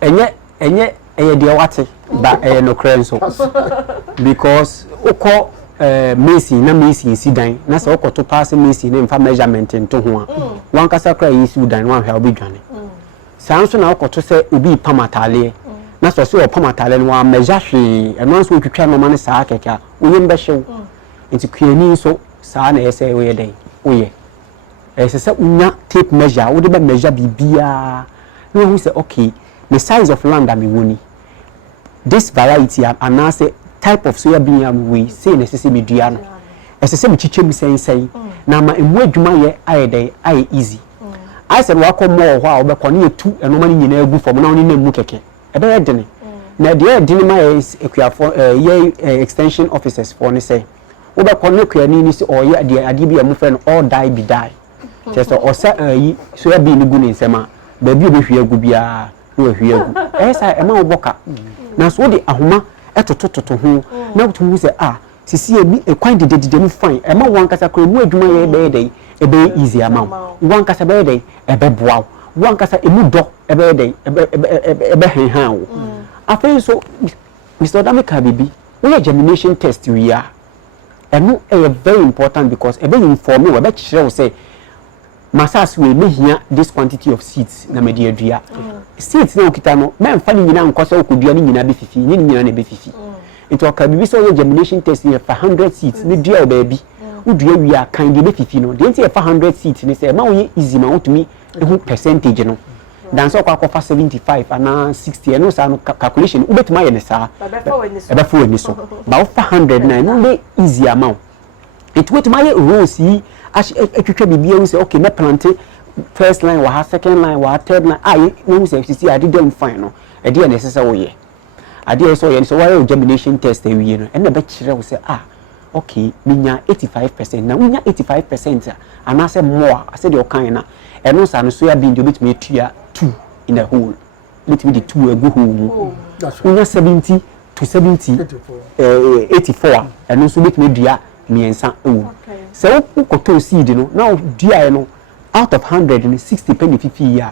enye eye de wate ba no krenso because uko Messi na Messi si dan na se uko to pass Messi na mfa measurement nto ho a wan kasa kra yi si dan wan hwa obi dwane sanso na uko to se obi pamatale na so se o pamatale no wa measure hwe eno nso otwitwa no ma ne saa keka oye mbehyew nti kuani so saa na ese oye dan oye se unya tape measure wo de be measure bibia no hu se okay the size of land am woni this variety and say type of soya bean am we say necessary medua no esese me chichemu sensen na ma emu adwuma ye ayedai ay easy I said wa ko mo ho a obekọ na etu enoma ni nyina agu fom na oni na mu keke ebe ye dene na de dene ma is ekuafo ye extension officers for ne say obekọ na ekuani ni se oye de ade bi am fe no all die be die just osa yi soya bean gu ni nsema ba bi obehwe agu bia no ahwe agu esa ema oboka na so de ahoma etotototo ho na wutu se sisi ebi ekwan dedede mu fine ema wan kasa kro mu adwuma ye be dey ebe easy ama wan kasa be dey ebe boa wan kasa emu do ebe dey ebe henhan wo afen so Mr. Odameka bibi we germination test we are enu very important because ebe inform we be kire wo say masas we mehia this quantity of seeds na me dey adua seeds na okita no me mfa ni nyina nkoso okodua ni nyina be fifi ni nyina na be fifi into akabibi so ye germination test here for 100 seeds ni dua baby udua wi akan de be fifi no de nti e for 100 seeds ni say ma wo ye easy ma wotumi ehu percentage no dan so kwa 75 ana 60 eno sa no calculation ubetuma ye ne sa ebe fo ni so ba 100 na no be easy amount it wetuma ye rows yi atwetwa bibia wu say okay me plant first line wa second line wa third line no say see I did them fine no e de na sese wo ye ade so ye so why germination test e wie no e na be kire wo say okay minya 85% na minya 85% ana say more I said your kind na eno sa no soya bean de obetumi atua 2 in a hole betimi de 2 egu ho mu That's right. unya 70 to 84 eno nso betimi dua miensa ewu se wo koto seed no na dua no out of 100 and 60 penny 50 ya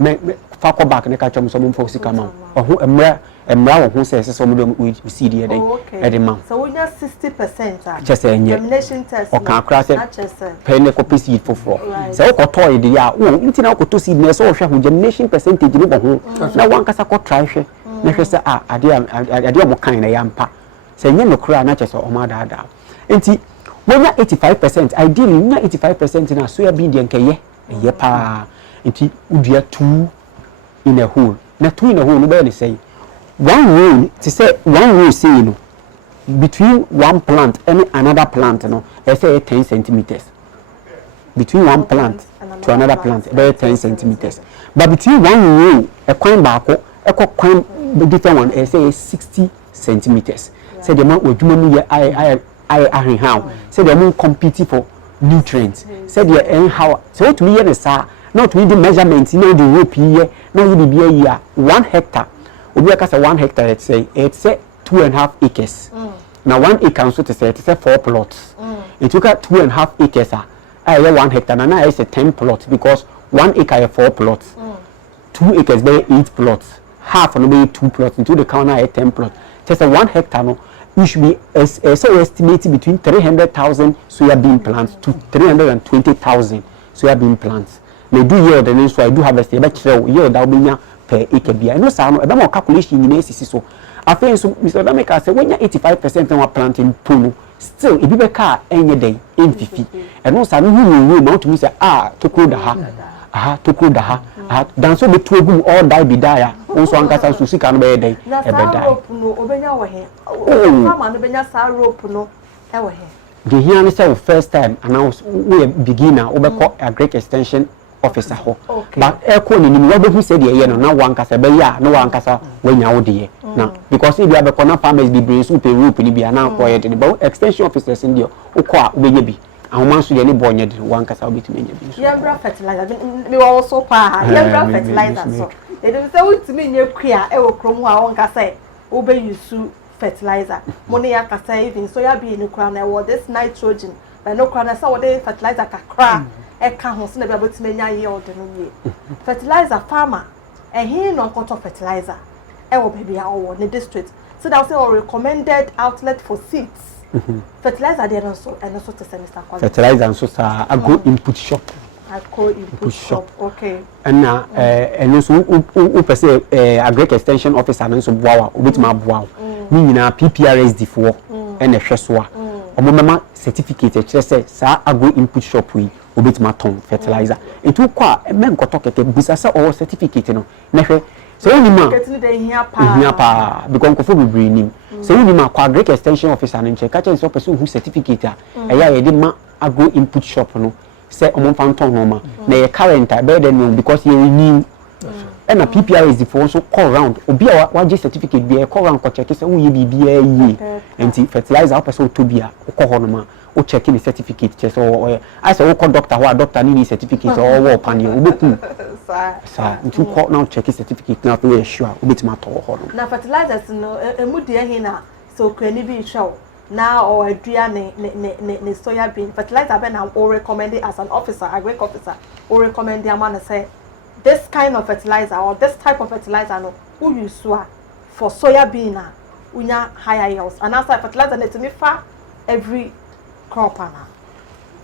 me fa ko back ne ka twam so mo mfa sika ma ho emra wo ho se so mo do seed ye dey e dey ma so unya 60% just enye germination test o kan kra se not just penny ko seed foforo se wo koto e dey ya wo ntina wo koto seed na so wo hwe ho germination percentage no bo ho na wan kasa ko try hwe na hwe se ade mo kan na ya mpa se enye no kra na chese o ma da enti wonya 85% ideally wonya 85% na soya bean de nkeye ye pa enti udua 2 in a hole na 2 in a hole no be say one row to say one row say you know between one plant and another plant no they say 10 centimeters between one plant to another plant about 10 centimeters but between one row a coin back a coin different one they say 60 centimeters say the amount we do I how say they won't compete for nutrients say they how so to me say not with the measurements you know the rope here now you be here 1 hectare obi akasa 1 hectare it's say 2.5 acres now 1 acre so to say 4 plots it took 2.5 acres I 1 hectare and I say 10 plots because 1 acre is 4 plots 2 acres be 8 plots half no be 2 plots into the corner 10 plots just 1 hectare no we should be so estimated between 300,000 soybean plants to 320,000 soybean plants. They do yield and so I do harvest a better yield that will be per acre. I know some about more calculation in ACC. So I think so, Mr. Dameka said when you're 85% of our planting pool, still if you be car any day in 50. And no some who will mount to me say to cool the ha to cool the ha dan so be two gum all die be die also ankasa so sika no be dey e be die no obenya wo he farmer no benya sa rope no e wo he the here ne say first time announce we beginner we be call agric extension officer ho but e ko ni we be hu say de ye no na wankasa be ya na wankasa wanya wo de na because if you have a corner farmers be bring super rope ni bia na ko ye de but extension officers in there o ko a obenya bi ahoma so de ni bonye de wankasa obetime nya bi so yambra fertilizer me wo so pa yambra fertilizer so e dey say ultimi nya kua e wo krom ho a wankasa wo be use fertilizer money ya kasa even soya bean ni kura na wo this nitrogen but no kura na say wo de fertilizer kakra e ka ho so na bia betime nya yield no ye fertilizer farmer he no koto fertilizer e wo baby a wo ne district so that say recommended outlet for seeds. Fertilizer there also and also to Mr. Kwame. Fertilizer and so agro input shop. Agro input shop. Okay. And now and also who per se agric extension officer and so boa with my boa. Ni nyina PPRSD for and a hwesoa. Omo mama certificate say sa agro input shop we obit ma ton fertilizer. Etu kwa men koto keke busasa or certificate no. Na hwe so you ma here pa because ko for be nim so you ma kwa agric extension officer na nche ka chen so person who certificate ya ye de ma agro input shop no say omon fanton no ma na ye current be de no because you renew and a PPR is the for so call round obi a waje certificate be call round ko check say wo ye bibia yi enti fertilizer person to bia ko ho no ma o check the certificate che so I say wo call doctor who doctor need certificate or wo pan ye obeku sa nti ko now check certificate na to sure obetima to ho no na fertilizers no emudi ehi na so kwani bi hwe na o adua ne soya bean fertilizer be na o recommend it as an officer agric officer o recommend am na say this kind of fertilizer or this type of fertilizer no who use for soya bean na unya higher yields and as fertilizer na timi fa every crop na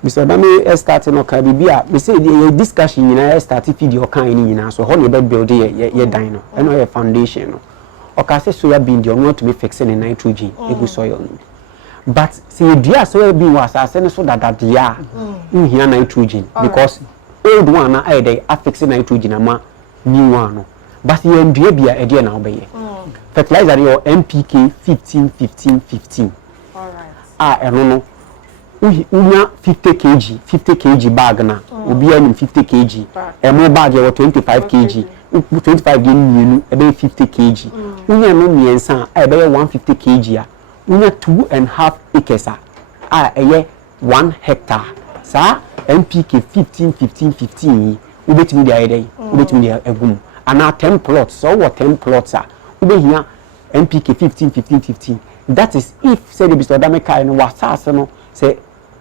Mr. Dami starting no ka bibia we say the discussion nyina start video kan ni nyina so ho no be build ye dan no e no ye foundation no o ka say soya bean dey no to be fixing the nitrogen egu soil no but say dua soya bean was asase ne so dadadia nhia nitrogen because old one na dey affixing nitrogen ama new one no but ye ndua bia e dey na obeye fertilizer your NPK 15 all right eno no unya 50 kg bag na obi anim 50 kg emo bag ye 25 kg 25 gen mienu ebe 50 kg unya no miensa ebe 150 kg a unya 2.5 acres a eye 1 hectare sa NPK 15 ubetimi dia edey ubetimi dia egum ana 10 plots so what 10 plots are ube hia NPK 15 that is if say the Mr. Odame kai no wasase no say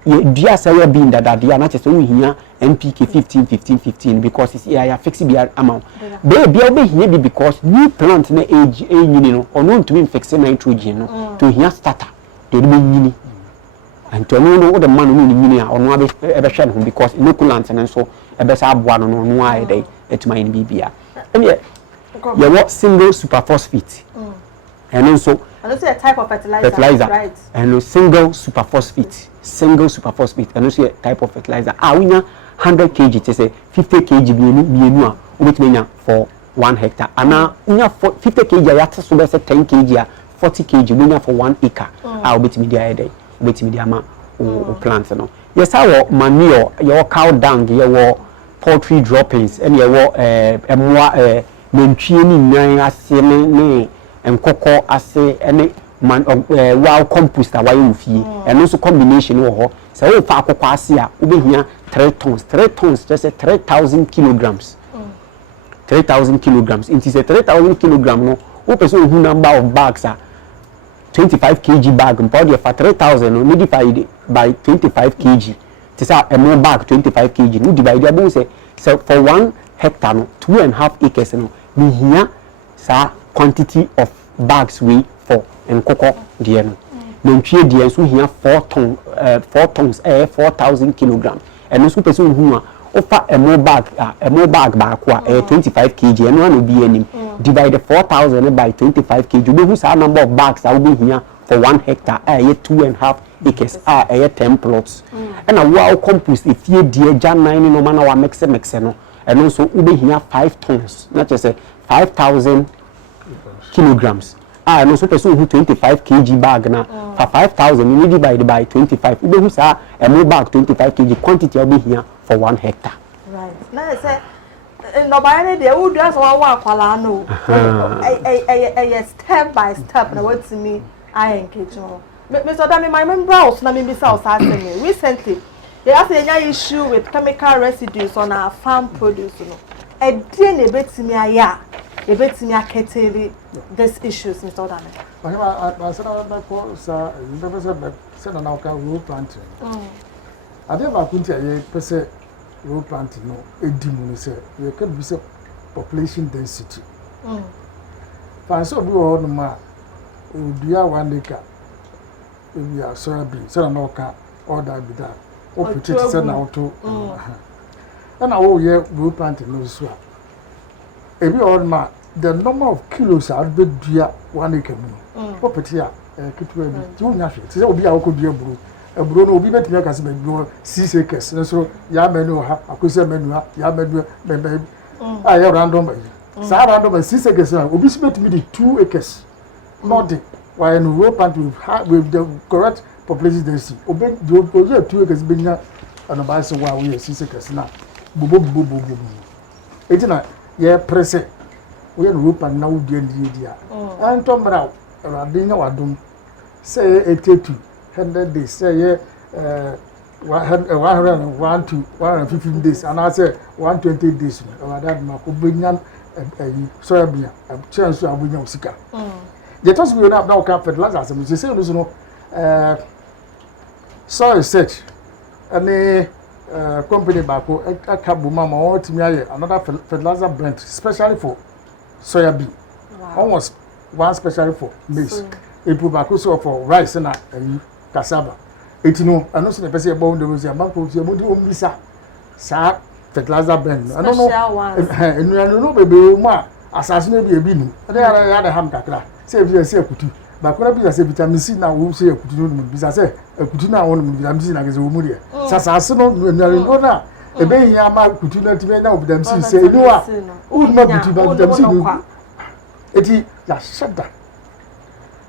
ye dua say we be in that dia na chese we hia NPK 15 because it's ya fix bi amount baby ube hia bi because new plant na age nyini no ono ntumi fix nitrogen no to hia starter to be nyini and to no the man no nyini a ono ebe hwe no because inoculant and so ebe sa aboa no no aye dey etuma ni bibia and ye what single superphosphate and also and also a type of fertilizer. Right. And single superphosphate and also a type of fertilizer we 100 kg to say 50 kg bienu a obetime for 1 hectare ana nya 50 kg ya so be say 10 kg 40 kg we for 1 acre obetime dia ede obetime dia ma o plant no yes our manure your cow dung your poultry droppings and your emwa mentwie ni nyan ase ne enkoko ase ene wow compost a waye ofie eno so combination wo ho se wo fa akoko ase a obehia 3 tons just 3000 kilograms 3000 kilograms it is a 3000 kilogram no wo person who number of bags are 25 kg bag mpodi for 3000 no modified by 25 kg it is a more bag 25 kg no divide abo say for 1 hectare no 2.5 acres no we here sa quantity of bags we for enkoko die no mentwie die so here 4 tons 4000 kilograms and so person who offer a more bag ba ko 25 kg and one be anim divide 4000 by 25 kg we who sa number of bags that will be here for 1 hectare 2.5 acres 10 plots and a wow compost if ye die janan no man wa mix no and also we be here 5 tons not just say 5000 kilograms and also person who 25 kg bag na for 5000 you divide by 25 we who say a more bag 25 kg quantity will be here for 1 hectare right now I say no by the would just one akwala no step by step na what to me I engage no Mr. Odame my members na me be say recently there has an issue with chemical residues on our farm produce no e dey na betimi aya e betimi aketeli these issues Mr. Odame I said I call sir said na ka row planting ade ba kunti aye pese row planting no edimu ni say you can be say population density fan so bi wo no ma odua 1 acre we are soybean so na ka order be that o potato say na auto and all ye row planting no so a ebi all ma the number of kilos are be dua 1 acre no property a kitwa bi ti wo nya hwe ti say obi a wo dua buru eburo no obi betimi aka se be 6 acres so ya menu ha akose menu ha ya menu be ya random ba sa random 6 acres obi se betimi di 2 acres not the why no row plant with the correct population density obi do 2 acres be nya ana ba se wa we 6 acres na bobo etina ye presse we no row plant na wo dia dia anto mra ade nya wadum say 82 100 days say 101 to 115 days and I say 120 days or that ma ko benya so bia chance abunya usika the toss we now can fertilizer some say no soil research any company back akabuma ma otimi aye another fertilizer blend especially for soybean almost one specially for maize improve back so for rice na cassava etino ano se pese e bo ndo se amako se mo di omisa sa fertilizer blend I don't know enu no bebe mu a asase na bi nu ya da ham kakra se bi se akutu ba kora bi se vitamin C na wo se akutu no mu bi se akutu na wo no vitamin C na ke se wo mu de sa asase no enu no na ebe yin ama akutu na ti be na vitamin C se enu a wo ma akutu ba vitamin C no eti ya shada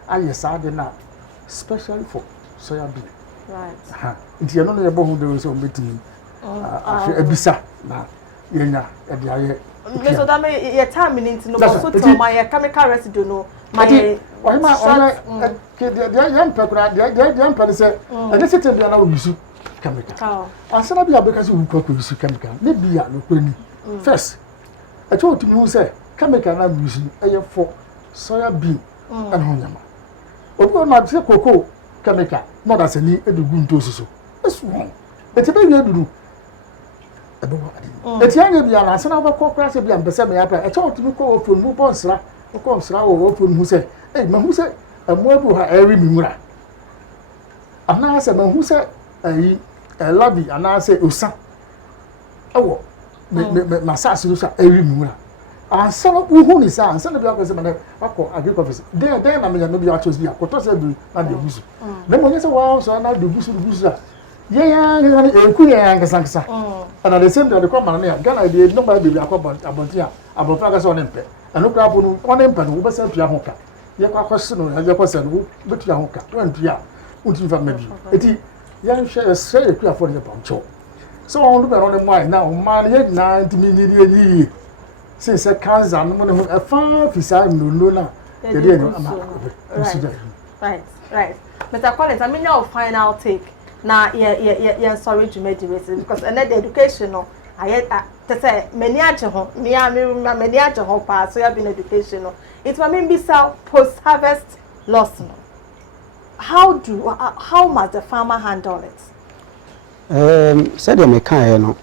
aye sa de na especially for soybean right nti eno no ye bo hu de so betimi ebisa na yenya e de aye Mr. Odame ye time minute no so to my chemical residue no my the young pekura the young person say e dey set bia na obisu chemical asana bia be ka se wu kwa obisu chemical ne bia no kwani first e cho otimi hu say chemical na use for soya bean and honyama obi na se cocoa chemical not as any edugu ntosu so it's wrong eti be yeduru ebe wa eti anya bia na asana ba kokra se bia mpese me ya pra e che otumi ko ofon mu bonsra ko nsra wo ofon mu se ma hu se amoabu ha eri minwura ana se ma hu se ayi lobby ana se osa ewo me sase so eri minwura ansana uhu ni sa ansana bia ko se me akọ agriculture office den na me ya no bia chose bia ko to se du na de busu na mo nyese wa so na de busu a ya eku ya nkasa and at the same time the come na Ghana dey no ba be akọ abontia abonfa ka se on mpe anu kra bo no on mpe no wo be se tua ho ka ye kwa kwose no ye kwa se no betua ho ka to ntua unti fa ma bi eti ya hwe se eku afọ de pamcho so on do be on mo ai na o ma ye na ntimi ni since cancer no mo e fa fisa no na ye dey no ama right Mr. Collins, I mean your final take na ye sorry to make the because another education no I say many age ho me many age ho pa so you been education no it will mean be post harvest loss no how must the farmer handle it said the mekan no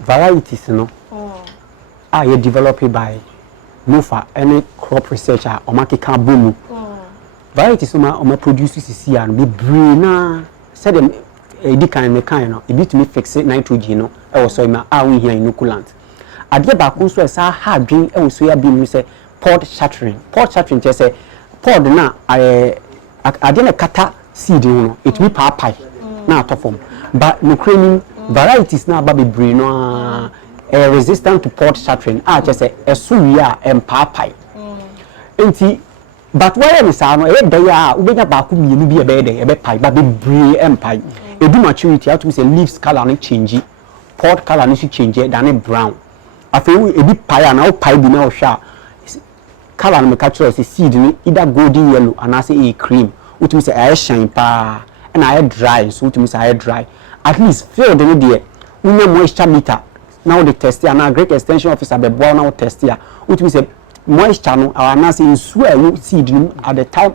varieties no you developed by Mofa any crop researcher or makeka bomu varieties o produce CC and be brina said them edi kan mekan no e bit me fix nitrogen no e wo so ma we here inoculant ade ba ko so esa hadwen e wo so ya bi mu say pod shattering che say pod na ade na kata seed no it be papai na atofom but no creaming varieties na ba be brino resistant to pod shattering che say esuya empapai enti but why we say no e dey a ubenya ba ko mienu bi e be dey e be pai ba be bree empai edu maturity out to say leaves color no change pod color no change than brown afei ebi pai na o pai bi na o hwa color no catch us seed ni either golden yellow and I say a cream utumi say air shine pa and air dry so utumi say air dry at least field no there unya moisture meter now the test and a great extension officer be born now test ya utumi say moisture no our na say nsuo seed at the time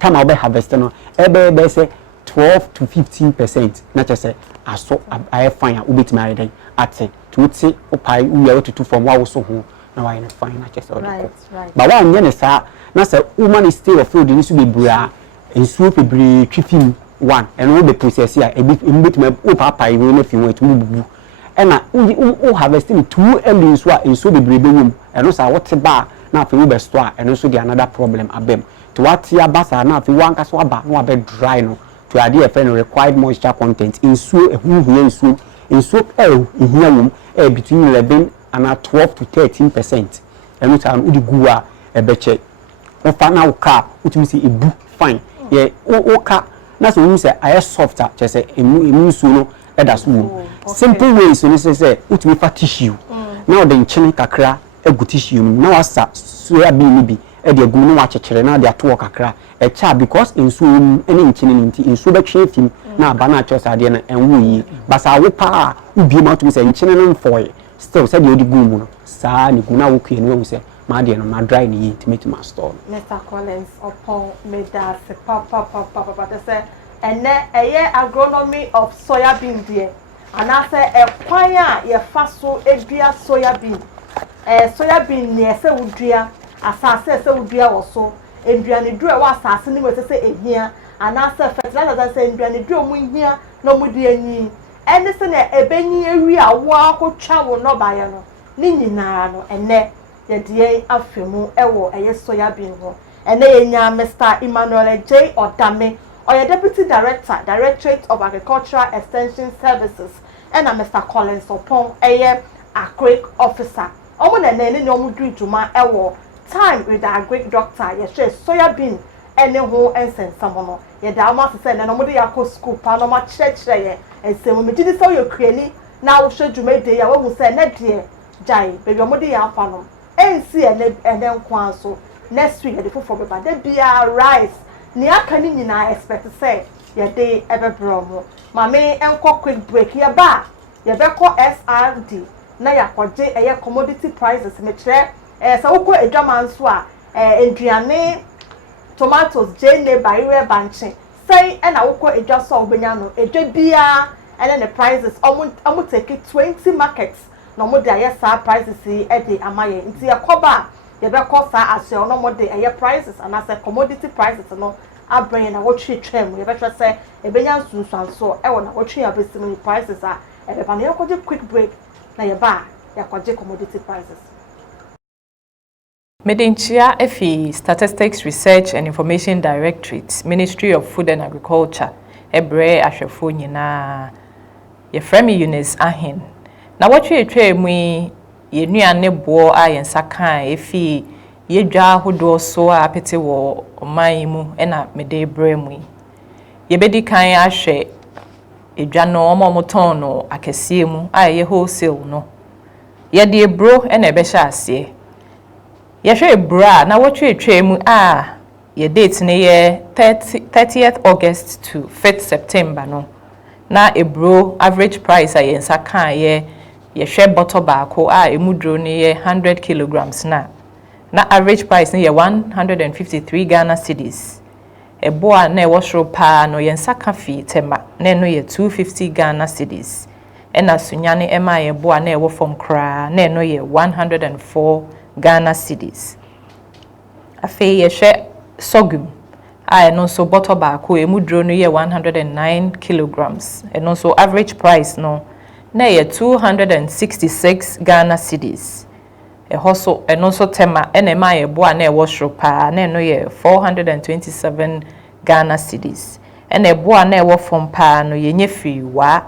I be harvest no ebe say 12 to 15% na che say aso aye fine ubetimi aye den ate to ti opai uya to from wa wo so ho na wa ine fine na che say right but wa nya ne sa na say woman stay of food ni so be bra nsuo bebre twifim one and we be process ya ebetimi opapai we na fi won etumu bubu ena o harvesting too early nsuo bebre be wom eno sa what ba na afi we be store eno so dey another problem abem to what ya basa na afi wan kaso aba no abe dry no to ade e friend required moisture content insuo ehuhue insuo ehia wom between 11 and 12 to 13% eno ta udi guwa ebeche o fa na uka utimi si ebu fine ye oka na so wu say aye softer che say emu nsuo no eda so simple ways so say utimi fa tissue na o de nchene kakra egu tissue na wasa soya bean bi e de egu no wa chekere na de ato kakra e cha because nsuo eni nchene nti nsuo be twe fim na aba na chose ade na enwu yi basa wo pa ubie ma to say nchene no mfoy still say de odi gu mu no sa ni gu na wo kue no wo say ma de no ma dry ni intimate ma store Mr. Collins upon meda se papa they say ene eye agronomy of soya bean there and I say e kwan a ye fa so edua soya bean soya bean ne se wudua asase se wudua wo so enduane duro wa asase ni we se ehia and I say fertilizer say enduane duro mu hia no mu de anyi ene se na ebenyi ewi a wo akotwa wo no ba ye no ni nyinaa no ene ye de afemu ewo eye soya bean ho ene ye nya Mr. Emmanuel J. Odame or Deputy Director, Directorate of Agricultural Extension Services, and Mr. Collins upon a agric officer. Omo na nene no mu dri juma ewo time with the agric doctor ye share soya bean ene ho ensen samono ye da ma se na no mu de yakọ school pa no ma chire ye ensem me gidi so yo kreni na wo hwe juma de ya wo hu se na de jai baby omo de ya afa no ensi ene nkwan so next week the fofo be ba de bia rice ni aka ni nyina expect say ye dey ebebro mo mame enko quick break ye ba ye be ko SRD na yakoje eye commodity prices me kire sa wokɔ adwama nso a nduane tomatoes jene bayre banche say na wokɔ adwa so obenya no adwa bia ene ne prices omo take 20 markets no mo de aye sa prices e de amaye nti yakoba ye be kɔ sa ase no mo de aye prices and as commodity prices no abren na wotwe twam ye be twa say ebenya nsunsuanso e wo na wotwe abesim prices a e be pa na yakɔje quick break na ye ba yakɔje commodity prices. Medinchia Efi Statistics Research and Information Directorate, Ministry of Food and Agriculture, Ebre Ashefo nyina ye frame Eunice Ahin. Na watwe etwa mu ye nuane bo a yensa kan efi ye dwa hodo so a pete wo oman mu na mede bre mu. Ye bedi kan ahwe edwa no omomoton no akese mu a ye wholesale no. Ye de ebro na ebehya ase. Yehwe bra na watwe etwa mu a ye date ne ye 30th August to 5th September no. Na ebro average price a yensa kan ye yehwe bottle baako a emudro ne ye 100 kilograms na average price ne ye 153 Ghana cedis. Ebo a na ewosro pa no yensa ka fi tema na no ye 250 Ghana cedis. Ena sunyane ema ye bo a na ewo fom kra na no ye 104 Ghana cedis. Afi yehwe sorghum a no so bottle baako emudro no ye 109 kilograms. Eno so average price no na ye 266 Ghana cedis. Ehoso eno so tema enema ye bo a na ewosro pa na no ye 427 Ghana cedis. Ena ebo a na ewo fom pa no ye nyefi wa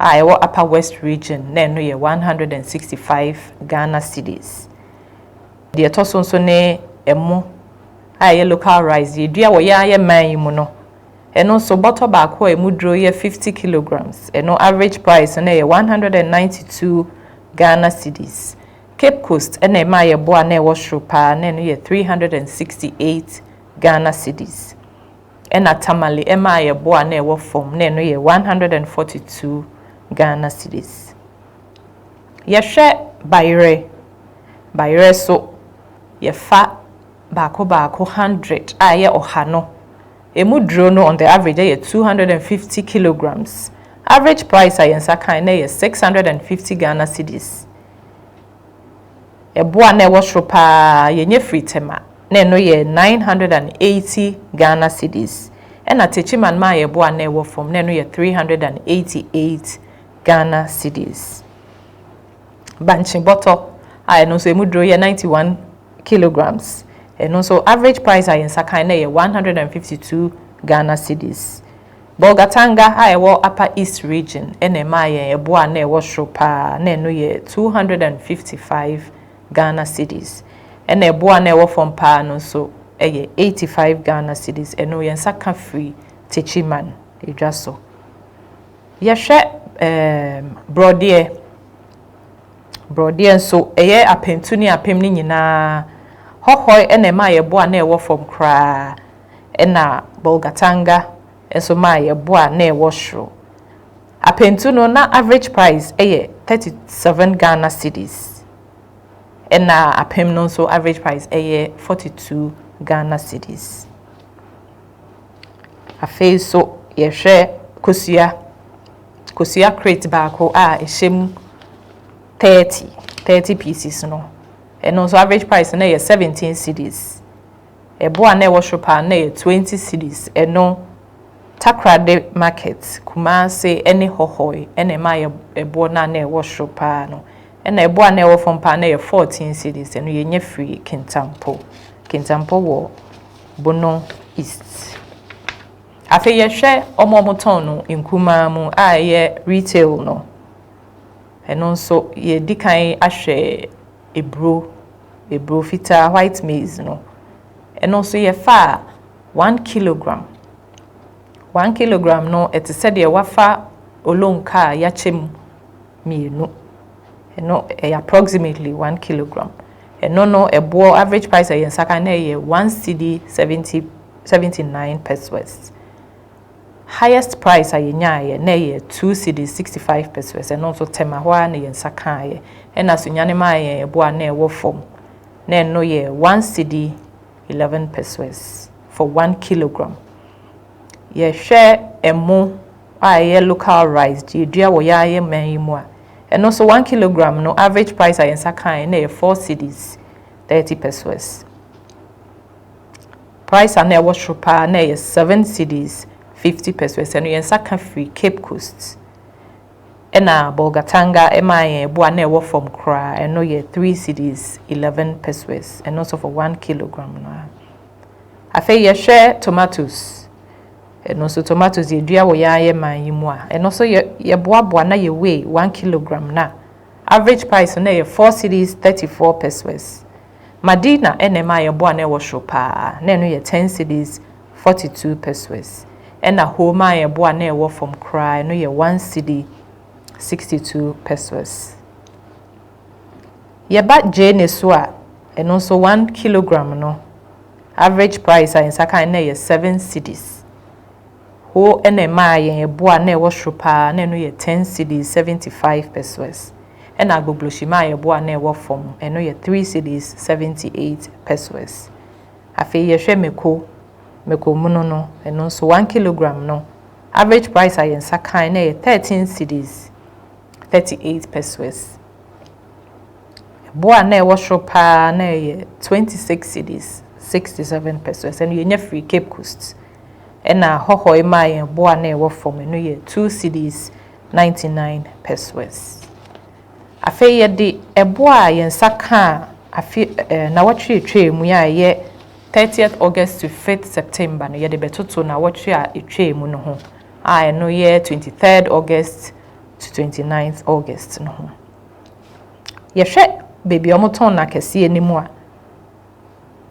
a ewo upper west region na no ye 165 Ghana cedis. The etoso so ne emo a ye local rice ye dua wo ya ye man mu no eno so bottle baako emudro ye 50 kilograms eno average price na ye 192 Ghana cedis. Cape Coast ena ema ye bo na ewo shropa na no ye 368 Ghana cedis. Ena tamale ema ye bo na ewo form na no ye 142 Ghana cedis. Yehwe bayre so ye fa baako 100 a ye ohano emudro no on the average ye 250 kilograms. Average price a yensa kan na ye 650 Ghana cedis. Ebo a na ewo shropa ye nye free tema na no ye 980 Ghana cedis. Ena techiman ma ye bo a na ewo form na no ye 388 Ghana cedis. Banchi bottle a no so emudro ye 91 kilograms. And also average price a yensa kan na ye 152 Ghana cedis. Bolgatanga a ewo upper east region enema ye ebo a na ewo shropa na no ye 255 Ghana cedis. Ena ebo a na ewo fom pa no so ye 85 Ghana cedis eno yensa kan free techiman edwa so. Yehwe brodier so eye apentu ni apem ni nyina hohoi ena ma ye bo a na ewo fom kra ena bolgatanga enso ma ye bo a na ewo shro apentu no na average price eye 37 Ghana cedis ena apem no so average price eye 42 Ghana cedis. Afei so yehwe kosua crate baako a ehjem 30 pieces no. And also average price na ye 17 cedis. Ebo a na ewo shropa na ye 20 cedis. Eno Takrade market Kumase ene hohoi ene ma ye ebo na ewo shropa no. Ena ebo a na ewo fompa na ye 14 cedis. Eno ye nye free Kintampo wo Bono East. Afi yehwe omomoton no Nkuma mu a ye retail no. Eno so ye dikan ahwe ebro fita white maize no. And also ye fa 1 kilogram. 1 kilogram no it said ye wafa olonka yachem mienu. No approximately 1 kilogram. And no ebo average price ye nsaka na ye 1 cedi 79 pesos. Highest price ye nya ye na ye 2 cedi 65 pesos. And also tema hwa na ye nsaka ye. And as unyane ma ye ebo na ewo form na no ye 1 cedi 11 pesos for 1 kilogram. Ye share emo a local rice di dua wo ya ye man yimu a. And also 1 kilogram no average price a yensa kan na 4 cedis 30 pesos. Price a na wo shropa na 7 cedis 50 pesos and yensa kan free Cape Coast. Ena Bolgatanga ema boa na wo from kra and no ye 3 cedis 11 pesos and also for 1 kilogram na. Afa ye share tomatoes. And also tomatoes ye dua wo ya ye man yimu a. And also ye boa na ye weigh 1 kilogram na. Average price na ye 4 cedis 34 pesos. Madina enema ye boa na wo shropa na no ye 10 cedis 42 pesos. Ena homa ye boa na wo from kra no ye 1 cedi 62 pesos. Yeba jene so a and also 1 kilogram no. Average price a insaka na ye 7 cedis. Ho enema ye boa na wo shropa na no ye 10 cedis 75 pesos. Ena agbogloshima ye boa na wo from and no ye 3 cedis 78 pesos. Afi ye hwe meko muno no and also 1 kilogram no. Average price a insaka na ye 13 cedis 38 pesos. Boa na wo shropa na ye 26 cedis 67 pesos and you free Cape Coast. Ena hoho ema ye boa na wo from no ye 2 cedis 99 pesos. Afi ye de eboa ye nsaka afi na wotwe twe mu ya ye 30th August to 5th September no ye de betoto na wotwe a etwe mu no ho. A no ye 23rd August to 29th August no ho. Ye hwe baby omoton na kese enimu a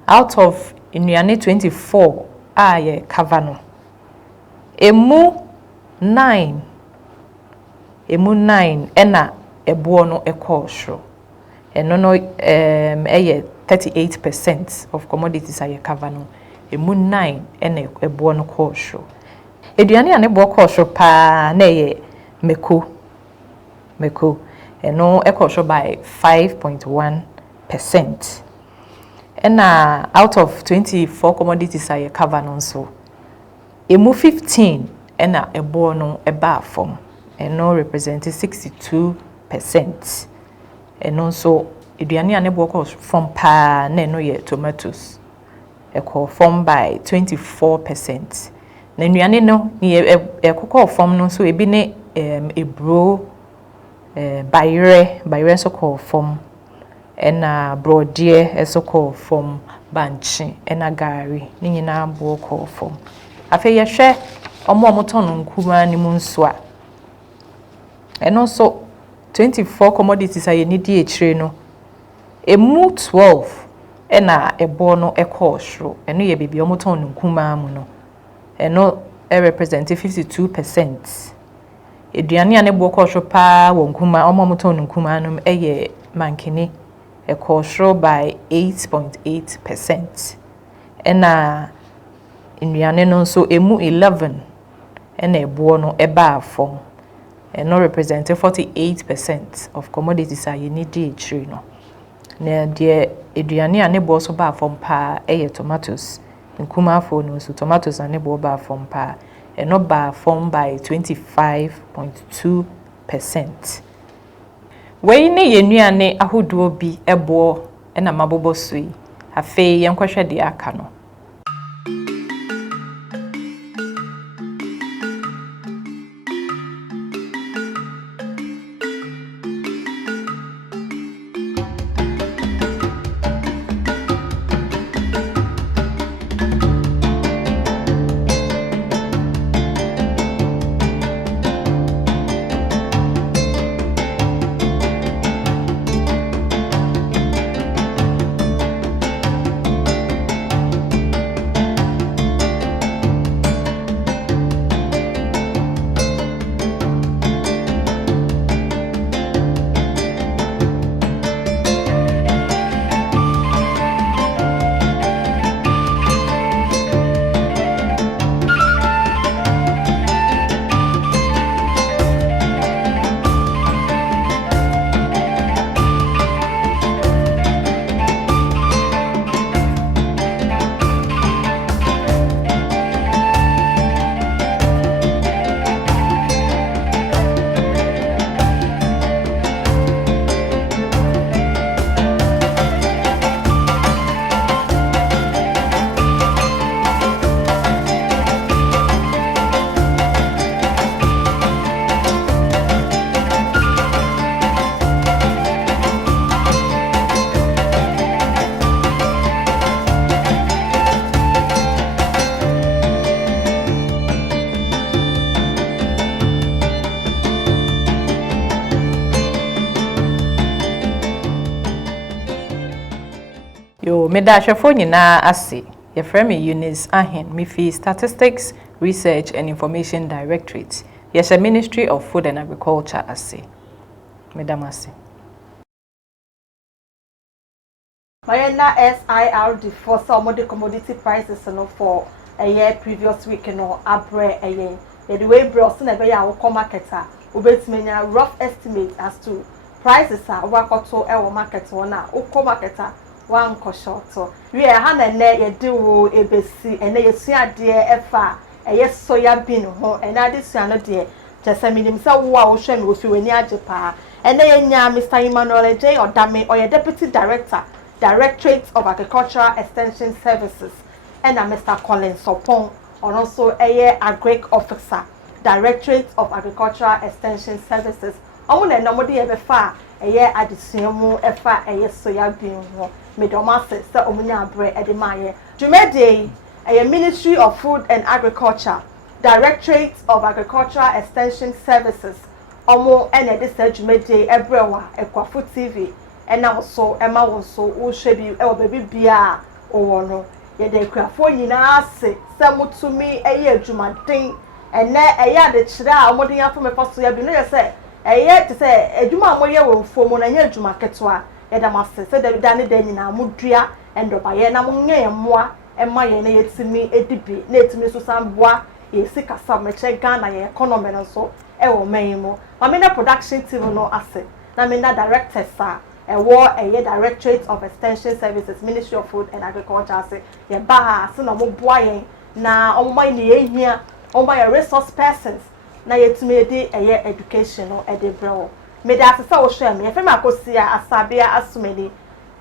out of inuane 24 a ye cover no emu 9 ena ebo no ekosho eno no eye 38% of commodities a ye cover no emu 9 ena ebo no kosho eduane ane bo kosho pa na ye meko eno ekosho by 5.1%. And out of 24 commodities I cover no so emu 15 and ebo no eba form and no represented 62%. And also eduane ane bo from pa na no ye tomatoes eko form by 24%. Na eduane no ni ekoko form no so ebi ne ebro bayre so call from ena brodier so call from banchi ena gari ni nyina bo call from afa ye hwe omoton nkuma ni mu nso a eno so 24 commodities aye ni di echire no emu 12 ena ebo no ekosro eno ye bibi omoton nkuma mu no eno represent 52%. Eduane ane bo kosho pa wo nkuma omomoton nkuma no eye mankini ekosho by 8.8%. Ena eduane no so emu 11 ena ebo no eba form eno represent 48% of commodities a ye need echiri no. Na de eduane ane bo so ba form pa eye tomatoes nkuma afo no so tomatoes ane bo ba form pa and not by form by 25.2%. We ne yenuane ahodo bi ebo na mabobo sui afi yenkwahwe de aka no. Yo, meda ahwefo nyina ase. Your friend Eunice Ahen, Mifi Statistics, Research and Information Directorate. Yes, a Ministry of Food and Agriculture ase. Madam ase. Mayena SIRD for some of the commodity prices for a year previous week abre a year. The way bros na be ya wo marketer obetmenya rough estimate as to prices are wakoto e wo market wona wo marketer wan ko short. We ha na ne ye de wo ebesi ene yesuade efa eye soya bean ho ene ade suano de jese minim se wo a wo hwe me wo fi wani ajepa ene ye nya Mr. Emmanuel J Odame or Deputy Director Directorate of Agricultural Extension Services and Mr. Colin Sopon or also Agric Officer Directorate of Agricultural Extension Services. Omune nomodi ebefa adisumu efa soya bean ho medomase se omunya abre edemaye Jumede Ministry of Food and Agriculture Directorate of Agricultural Extension Services omo ene de se Jumede ebrewa Ekwafu TV and also Emma wonso wo hwebi e wo baby bia owo no ye de kwafo nyina ase se mutumi adwumaden ene ade kire a omode yafo me faso ya bi no ye se te se adwuma amoye wo mfo mo na nya adwuma ketwa ye da mase se da da ne da nyina modua endoba ye na mo nye moa emma ye na yetimi edibi na etimi so samboa ye sika sa meche Ghana ye economy no so e wo manimo mamena production team no ase na mena director sa Directorate of Extension Services, Ministry of Food and Agriculture. Say, ye ba se na mo boa yen na omma ni ehia, omma resource persons na yetumi di education no de brewo. Me da se wo hwe me, ye fe makosia asabia asumeni.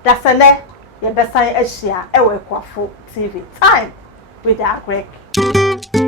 Da se ne ye besan ahia e wo Ekwafo TV. Time with the Agric.